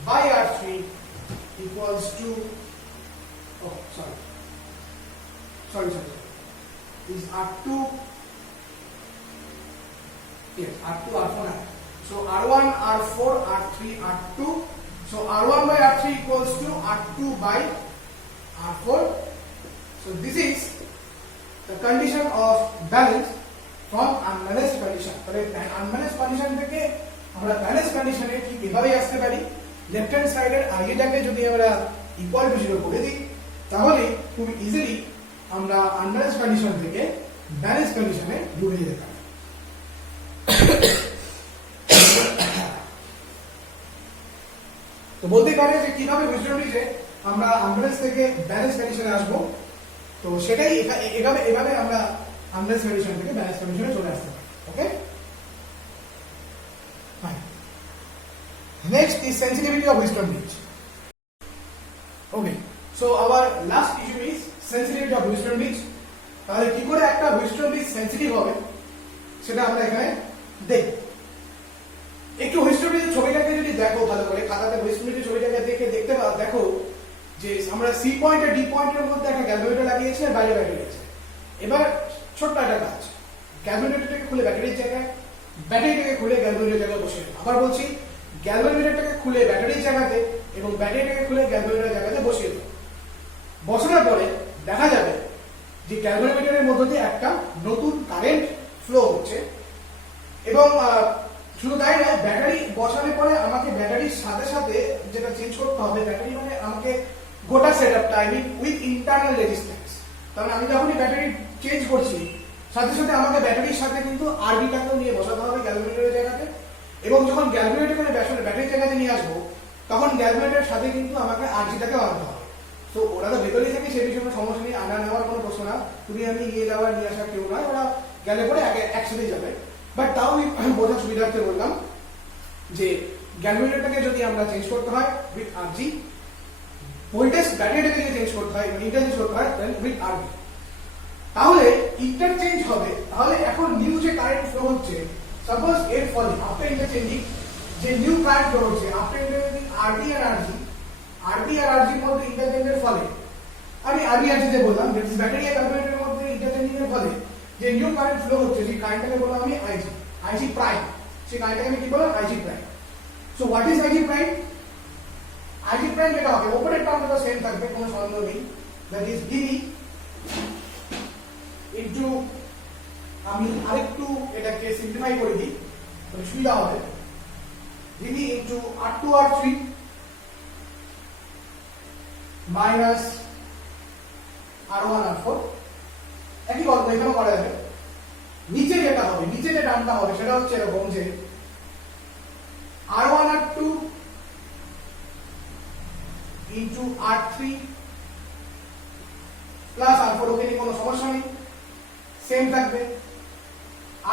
by R3 equals to, oh sorry, is R2, yes, R2 R4, so R1 R4 R3 R2, so R1 by R3 equals to R2 by R4. So this is the condition of balance from unbalanced condition। তাহলে unbalanced condition থেকে আমরা balance কন্ডিশনে ঠিক এভাবেই আসতে পারি, left hand সাইডের আইটাকে যদি আমরা ইকুয়াল টু 0 করে দিই তাহলে খুব ইজিলি আমরা আনব্যালেন্স কন্ডিশন থেকে ব্যালেন্স কন্ডিশনে ঢুকে যেতে পারি। বলতে পারে যে কিভাবে উইজডম ব্রিজে আমরা আনব্যালেন্স থেকে ব্যালেন্স কন্ডিশনে আসবো। তো সেটাই এভাবে আমরা আনব্যালেন্স কন্ডিশন থেকে ব্যালেন্স কন্ডিশনে চলে আসতে পারি। Okay, fine. Next is sensitivity of Wheatstone bridge. Okay, so our last issue is sensitivity of Wheatstone bridge. তাহলে কি করে একটা Wheatstone bridge সেনসিটিভ হবে সেটা আমরা এখানে দেখব। একটু Wheatstone bridge ছবিটাকে যদি দেখো ভালো করে, খাতাতে Wheatstone bridge ছবিটাকে দেখতে পাও, দেখো যে আমরা সি পয়েন্ট আর ডি পয়েন্টের মধ্যে একটা গ্যালভানোমিটার লাগিয়েছি আর বাইরে ব্যাটারি আছে। এবার ছোট্ট একটা কাজ, গ্যালভানোমিটারটাকে খুলে ব্যাটারির জায়গায়, ব্যাটারিটাকে খুলে গ্যালভানোমিটারের জায়গায় বসিয়ে দাও। আবার বলছি, গ্যালভানোমিটারটাকে খুলে ব্যাটারির জায়গাতে এবং ব্যাটারিটাকে খুলে গ্যালভানোমিটারের জায়গাতে বসিয়ে দাও। বসানোর পরে দেখা যাবে যে গ্যালভানোমিটারের মধ্য দিয়ে একটা নতুন কারেন্ট ফ্লো হচ্ছে। এবং শুধু তাই নয়, ব্যাটারি বসানোর পরে আমাকে ব্যাটারির সাথে সাথে যেটা চেঞ্জ করতে হবে, ব্যাটারি মানে আমাকে গোটা সেটআপটা, I mean with internal resistance. তাহলে আমি যখনই ব্যাটারি চেঞ্জ করছি সাথে সাথে আমাকে ব্যাটারির সাথে কিন্তু আরবিটাকেও নিয়ে বসাতে হবে গ্যালভানোমিটারের জায়গাতে। এবং যখন গ্যালভানোমিটার করে ব্যাটারির জায়গাতে নিয়ে আসবো তখন গ্যালভানোমিটারের সাথে কিন্তু আমাকে আরজিটাকে আনতে হবে। তো ওরা তো ভেতরেই থাকে, সেই বিষয়ে সমস্যা নেই, আনা নেওয়ার কোনো প্রশ্ন না, তুমি আমি নিয়ে যাওয়ার নিয়ে আসার কেউ নয়, ওরা গেলে পরে একসাথেই যাবে। বাট তাও আমি বোঝার সুবিধার্থে বললাম যে গ্যালভানোমিটারটাকে যদি আমরা চেঞ্জ করতে হয় উইথ আরজি, ভোল্টেজ ব্যাটারিটাকে যদি চেঞ্জ করতে হয়, ইন্টারচেঞ্জ করতে হয় দেন উইথ আরবি, তাহলে ইন্টারচেঞ্জ হবে। তাহলে এখন নিউ যে কারেন্ট ফ্লো হচ্ছে, সাপোজ এর ফলে আফটার ইন্টারচেঞ্জিং যে নিউ কারেন্ট ফ্লো হচ্ছে আফটার ইন্টারচেঞ্জিং আরবি আর আরজির মধ্যে ইন্টারচেঞ্জের ফলে, আমি আরবি আরজিতে বললাম দ্যাট ইজ ব্যাটারি আর গ্যালভানোমিটারের মধ্যে ইন্টারচেঞ্জিং এর ফলে যে নিউ কারেন্ট ফ্লো হচ্ছে, সেই কারেন্টটাকে বললাম আমি আইজি প্রাইম। সেই কারেন্টটাকে আমি কি বললাম? IG prime. So what is IG prime? IG prime যেটা হবে, ওপরের টার্মটা তো সেম থাকবে, কোনো সন্দেহ নেই, দ্যাট ইজ ডিভি ইনটু, আমি আরেকটু এটাকে সিম্পলিফাই করে দিই তাহলে সুবিধা হবে, DV into R2 R3 minus R1 R4। একই গল্প এখানেও করা যাবে। নিচে যেটা হবে, নিচে যে টার্মটা হবে সেটা হচ্ছে এরকম যে R1 R2 into R3 plus R4, ওকে নিয়ে কোনো সমস্যা নেই, সেম থাকবে।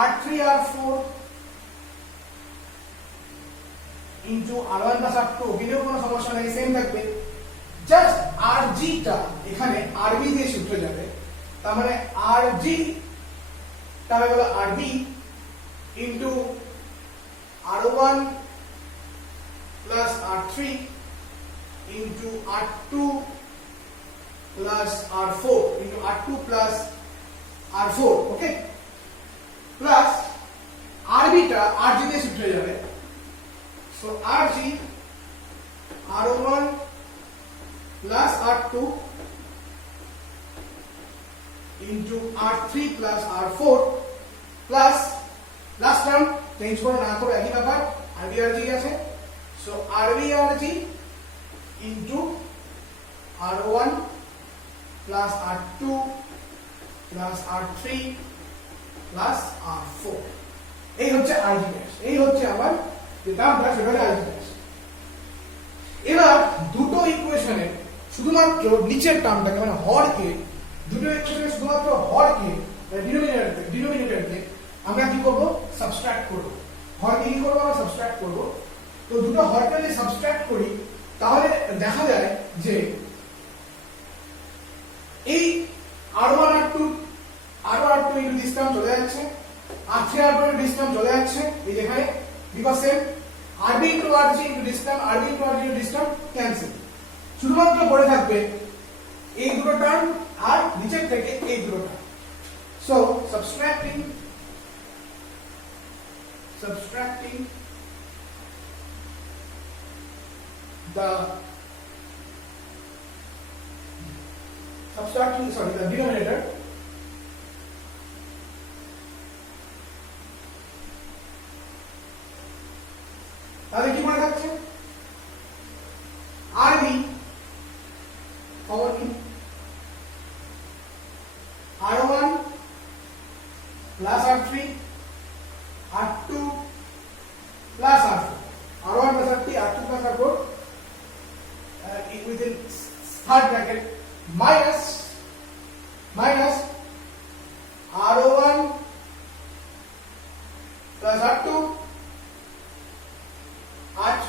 R3 R4 into R1 plus R2, ওকে নিয়েও কোনো সমস্যা নেই, সেম থাকবে। জাস্ট RG টা এখানে RB দিয়ে শিফট হয়ে যাবে। তার মানে RG টা হয়ে গেল RB into R1 plus R3 into R2 plus R4 into R2 plus R4, ওকে, প্লাস RB টা RG দিয়ে শিফট হয়ে যাবে। So RG R1 plus R2 into R3 plus R4 plus last term change করে না করে একই ব্যাপার, RB RG আছে। So RB RG into R1 plus R2 plus R3 plus R4, এই হচ্ছে আইজি ড্যাশ, এই হচ্ছে আমার যে টার্মটা সেটা হচ্ছে আইজি ড্যাশ। এবার দুটো ইকুয়েশনে শুধুমাত্র নিচের টার্মটাকে মানে হরকে, দুটো ইকুয়েশনে শুধুমাত্র হরকে ডিনোমিনেটরকে আমরা কি করব? সাবট্রাক্ট করব। হরকে কি করব? আমরা সাবট্রাক্ট করব। তো দুটো হরকে যদি সাবট্রাক্ট করি তাহলে দেখা যায় যে এই R1 R2 into this term চলে যাচ্ছে, R3 R4 into this term চলে যাচ্ছে এই যেখানে, because same RB into RG into this term, RB into RG into this term cancel. শুধুমাত্র পড়ে থাকবে এই দুটো টার্ম আর নিচের থেকে এই দুটো term. So subtracting the denominator, তাহলে কি মনে থাকছে? RB R1 plus R3 R2 plus R4, R1 plus R3 R2 plus R4 third bracket minus R01 plus R2 R3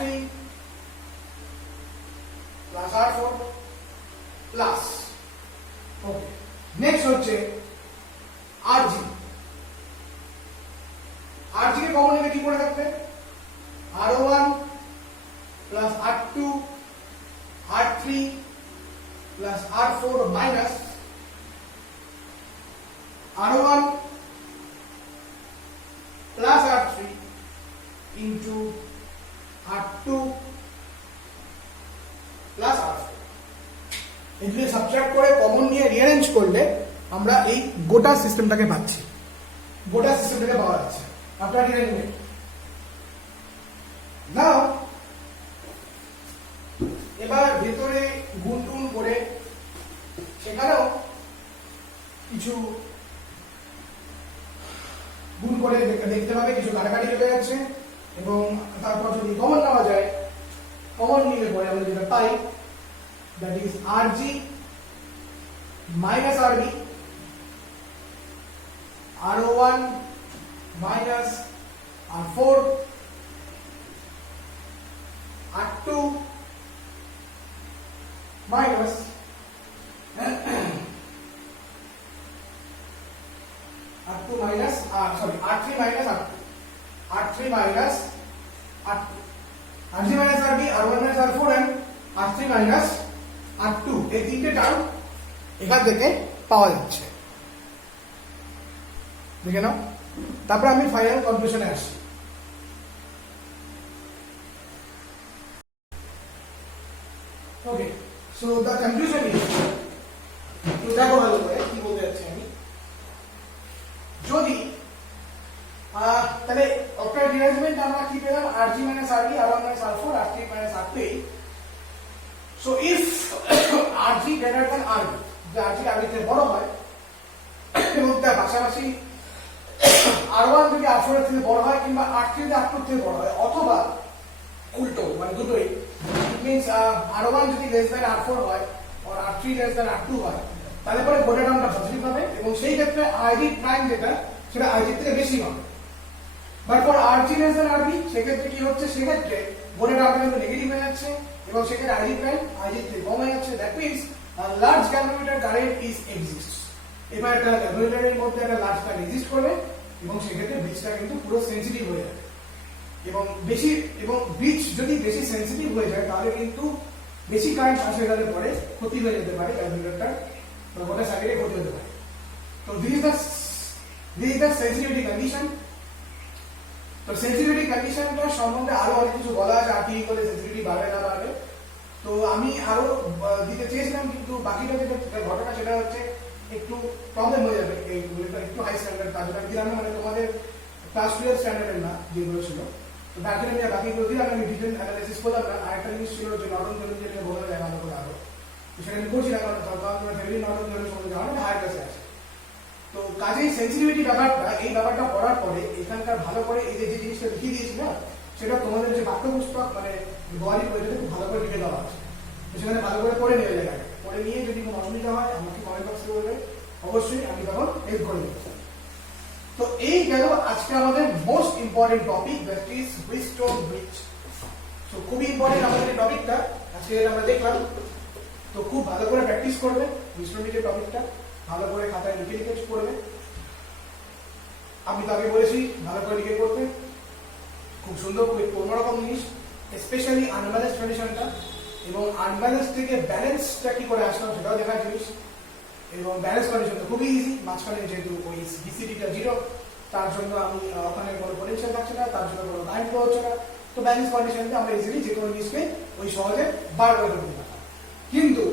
plus R4 plus okay next হচ্ছে RG কে common নিলে কি করে থাকবে R01 plus R2 R3 plus R4 minus R1 plus R3 into R2 plus R4 এগুলো subtract করে common নিয়ে rearrange করলে আমরা এই গোটা সিস্টেমটাকে পাচ্ছি পাওয়া যাচ্ছে আপনারা রিঅ্যারেঞ্জ নাও এবার ভেতরে গুণটুন করে সেখানেও কিছু গুণ করে দেখতে পাবে কিছু কাটাকাটি চলে যাচ্ছে এবং তারপর যদি কমন নেওয়া যায় কমন নিলে পরে আমরা যেটা পাই that is RG minus RB R01 minus R4 R2 minus R3 minus R2 R3 minus R2 RG minus RB R1 minus R4 and R3 minus R2 এই তিনটে টার্ম এখান থেকে পাওয়া যাচ্ছে দেখে নাও তারপর আমি ফাইনাল কনক্লুশনে আসি okay so the conclusion is দেখো ভালো করে কি বলতে যাচ্ছি আমি যদি তাহলে অক্টাল ডিরাইভমেন্ট আমরা কি পেলাম RG minus RB R1 minus R4 R3 minus R2 so if RG greater than RB যে RG RB থেকে বড় হয় এবং তার পাশাপাশি R1 যদি R4 এর থেকে বড় হয় কিংবা R3 যদি R2 থেকে বড় হয় অথবা উল্টো মানে দুটোই ইট মিন্স R1 যদি লেস দ্যান R4 হয় আর R3 লেস দ্যান R2 হয় তাহলে পরে গোটা টার্মটা পজিটিভ হবে এবং সেই ক্ষেত্রে IG প্রাইম যেটা সেটা IG থেকে বেশি হবে but for RG less than RB সেক্ষেত্রে কি হচ্ছে সেক্ষেত্রে গোটা টার্মটা কিন্তু নেগেটিভ হয়ে যাচ্ছে এবং সেক্ষেত্রে IG প্রাইম IG থেকে কম হয়ে যাচ্ছে that means large calculator current is exists এবার একটা ক্যালকুলেটরের মধ্যে একটা লার্জ কারেন্ট এক্সিস্ট করবে এবং সেক্ষেত্রে ব্রিজটা কিন্তু পুরো সেন্সিটিভ হয়ে যাবে এবং ব্রিজ যদি বেশি সেন্সিটিভ হয়ে যায় তাহলে কিন্তু বেশি কারেন্ট পাস হয়ে গেলে পরে ক্ষতি হয়ে যেতে পারে ক্যালকুলেটরটা বা গোটা সার্কিটে ক্ষতি হতে পারে তো this is the sensitivity condition তো সেন্সিটিভিটি কন্ডিশনটা সম্বন্ধে আরো অনেক কিছু বলা আছে আরটি করে সেন্সিটিভিটি বাড়বে না বাড়বে তো আমি আরো দিতে চেয়েছিলাম কিন্তু বাকিটা যেটা ঘটনা সেটা হচ্ছে একটু প্রবলেম হয়ে যাবে এইগুলোটা একটু হাই স্ট্যান্ডার্ড কাজ দিলাম মানে তোমাদের ক্লাস 12 স্ট্যান্ডার্ডের না যেগুলো ছিল তো তার জন্য আমি বাকিগুলো দিলাম আমি ডিটেল অ্যানালাইসিস করলাম না আরেকটা জিনিস ছিল যে নর্টন থিওরেম যেটা বলা যায় ভালো করে আরো তো সেটা আমি করছিলাম কারণ তোমরা ফেমিলি নর্টন থিওরেম সম্বন্ধে অনেক হায়ার ক্লাসে আছে তো কাজেই সেন্সিটিভিটি ব্যাপারটা এই ব্যাপারটা পড়ার পরে এখানকার ভালো করে এই যে জিনিসটা লিখে দিয়েছি না সেটা তোমাদের যে পাঠ্যপুস্তক মানে গোয়ালি বইটাতে খুব ভালো করে লিখে দেওয়া আছে তো সেখানে ভালো করে পড়ে নেবে জায়গাটা পড়ে নিয়ে যদি কোনো অসুবিধা হয় আমাকে কমেন্ট বক্সে বলবে অবশ্যই আমি তখন হেল্প করে দেবো তো এই গেল আজকে আমাদের most important topic that is Wheatstone bridge তো খুবই ইম্পর্টেন্ট আমাদের এই টপিকটা আজকে আমরা দেখলাম তো খুব ভালো করে প্র্যাকটিস করবে হুইটস্টোন ব্রিজের টপিকটা ভালো করে খাতায় লিখে লিখে পড়বে আমি তাকে বলেছি ভালো করে লিখে পড়তে খুব সুন্দর কোনোরকম জিনিস স্পেশালি আনব্যালেন্স কন্ডিশনটা এবং আনব্যালেন্স থেকে ব্যালেন্সটা কি করে আসলাম সেটাও দেখার জিনিস এবং ব্যালেন্স কন্ডিশনটা খুবই ইজি মাঝখানে যেহেতু ওই বিসিডিটা জিরো তার জন্য আমি ওখানে কোনো পোটেনশিয়াল থাকছে না তার জন্য কোনো কারেন্ট ফ্লো হচ্ছে না তো ব্যালেন্স কন্ডিশনটা আমরা ইজিলি যে কোনো জিনিসকে ওই সহজে বার করে দিতে পারতাম কিন্তু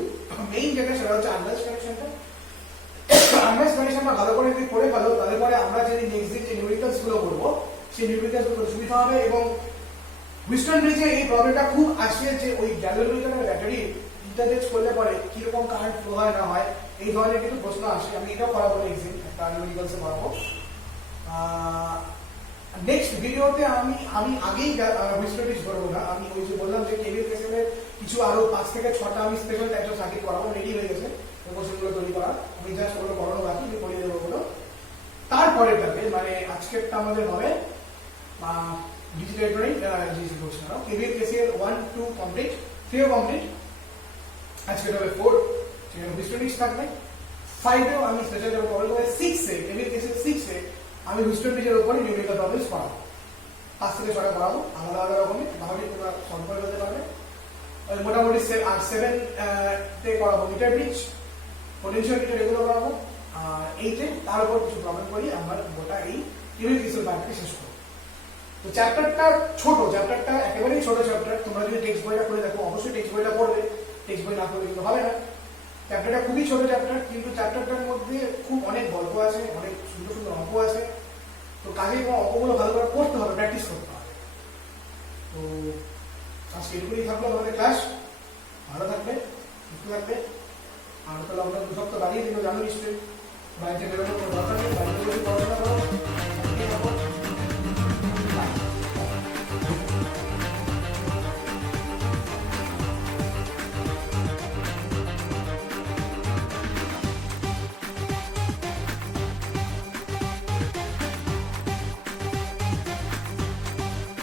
মেইন যেটা সেটা হচ্ছে আনব্যালেন্স কন্ডিশনটা আনব্যালেন্স কন্ডিশনটা ভালো করে যদি পড়ে ফেলো তাহলে পরে আমরা যদি নেক্সট দিন যে নিউমেরিক্যালস গুলো করবো সেই নিউমেরিক্যালস গুলো সুবিধা হবে এবং হুইটস্টোন ব্রিজে এই প্রবলেমটা খুব আসে যে ওই গ্যালোরিটার ব্যাটারি ইন্টারচেঞ্জ করলে পরে কিরকম কারেন্ট ফ্লো হয় না হয় এই ধরনের কিন্তু প্রশ্ন আসে আমি এটাও করাবো এক্সাম একটা নিউমেরিক্যালসে পড়াবো নেক্সট ভিডিওতে আমি আমি আগেই হুইস্টন ব্রিজ করবো না, আমি ওই যে বললাম যে কেবিএল কেসেলের কিছু আরো 5 থেকে 6টা আমি স্পেশাল টাইপের সার্কিট করাবো, রেডি হয়ে গেছে কোশ্চেনগুলো তৈরি করা, আমি জাস্ট ওগুলো করানো বাকি, আমি করে দেবো ওগুলো। তারপরেটাতে মানে আজকেরটা আমাদের হবে ডিজিটাল ইলেকট্রনিক করছি না, কেবিএল কেসিএল 1 2 কমপ্লিট, 3 কমপ্লিট। আজকে হবে 4, সেখানে হুইস্টন ব্রিজ থাকবে। 5এও আমি স্পেশাল টাইপের কভার করবো। 6এ কেবিএল কেসিএল 6এ আমি হুইস্টন ব্রিজের উপরে নিউমেরিক্যাল প্রবলেমস পড়াবো, 5 থেকে 6টা পড়াবো আলাদা আলাদা রকমের, তাহলে তোমরা সলভ করে ফেলতে পারবে। মোটামুটি 7 তে করাবো মিটার ব্রিজ, পোটেনশিয়াল মিটার এগুলো করাবো, আর 8এ তার উপর কিছু প্রবলেম করি আমরা গোটা এই কেবিএল কেসিএল পার্টকে শেষ করবো। তো চ্যাপ্টারটা ছোট, চ্যাপ্টারটা একেবারেই ছোট চ্যাপ্টার, তোমরা যদি টেক্সট বইটা করে দেখো অবশ্যই টেক্সট বইটা পড়বে, টেক্সট বই না পড়লে কিন্তু হবে না। চ্যাপ্টারটা খুবই ছোট চ্যাপ্টার, কিন্তু চ্যাপ্টারটার মধ্যে খুব অনেক গল্প আছে, অনেক সুন্দর সুন্দর অঙ্ক আছে, তো কাজে অঙ্কগুলো ভালো করে পড়তে হবে, প্র্যাকটিস করতে হবে। তো আজকে এটুকুই থাকলো আমাদের ক্লাস, ভালো থাকবে, সুস্থ থাকবে। আর তো লকডাউন 2 সপ্তাহ বাড়িয়ে দিল, জানো নিশ্চয়ই, বাড়িতে বেরোনোর কোনো দরকার নেই, বাড়িতে বসে পড়াশোনা করো।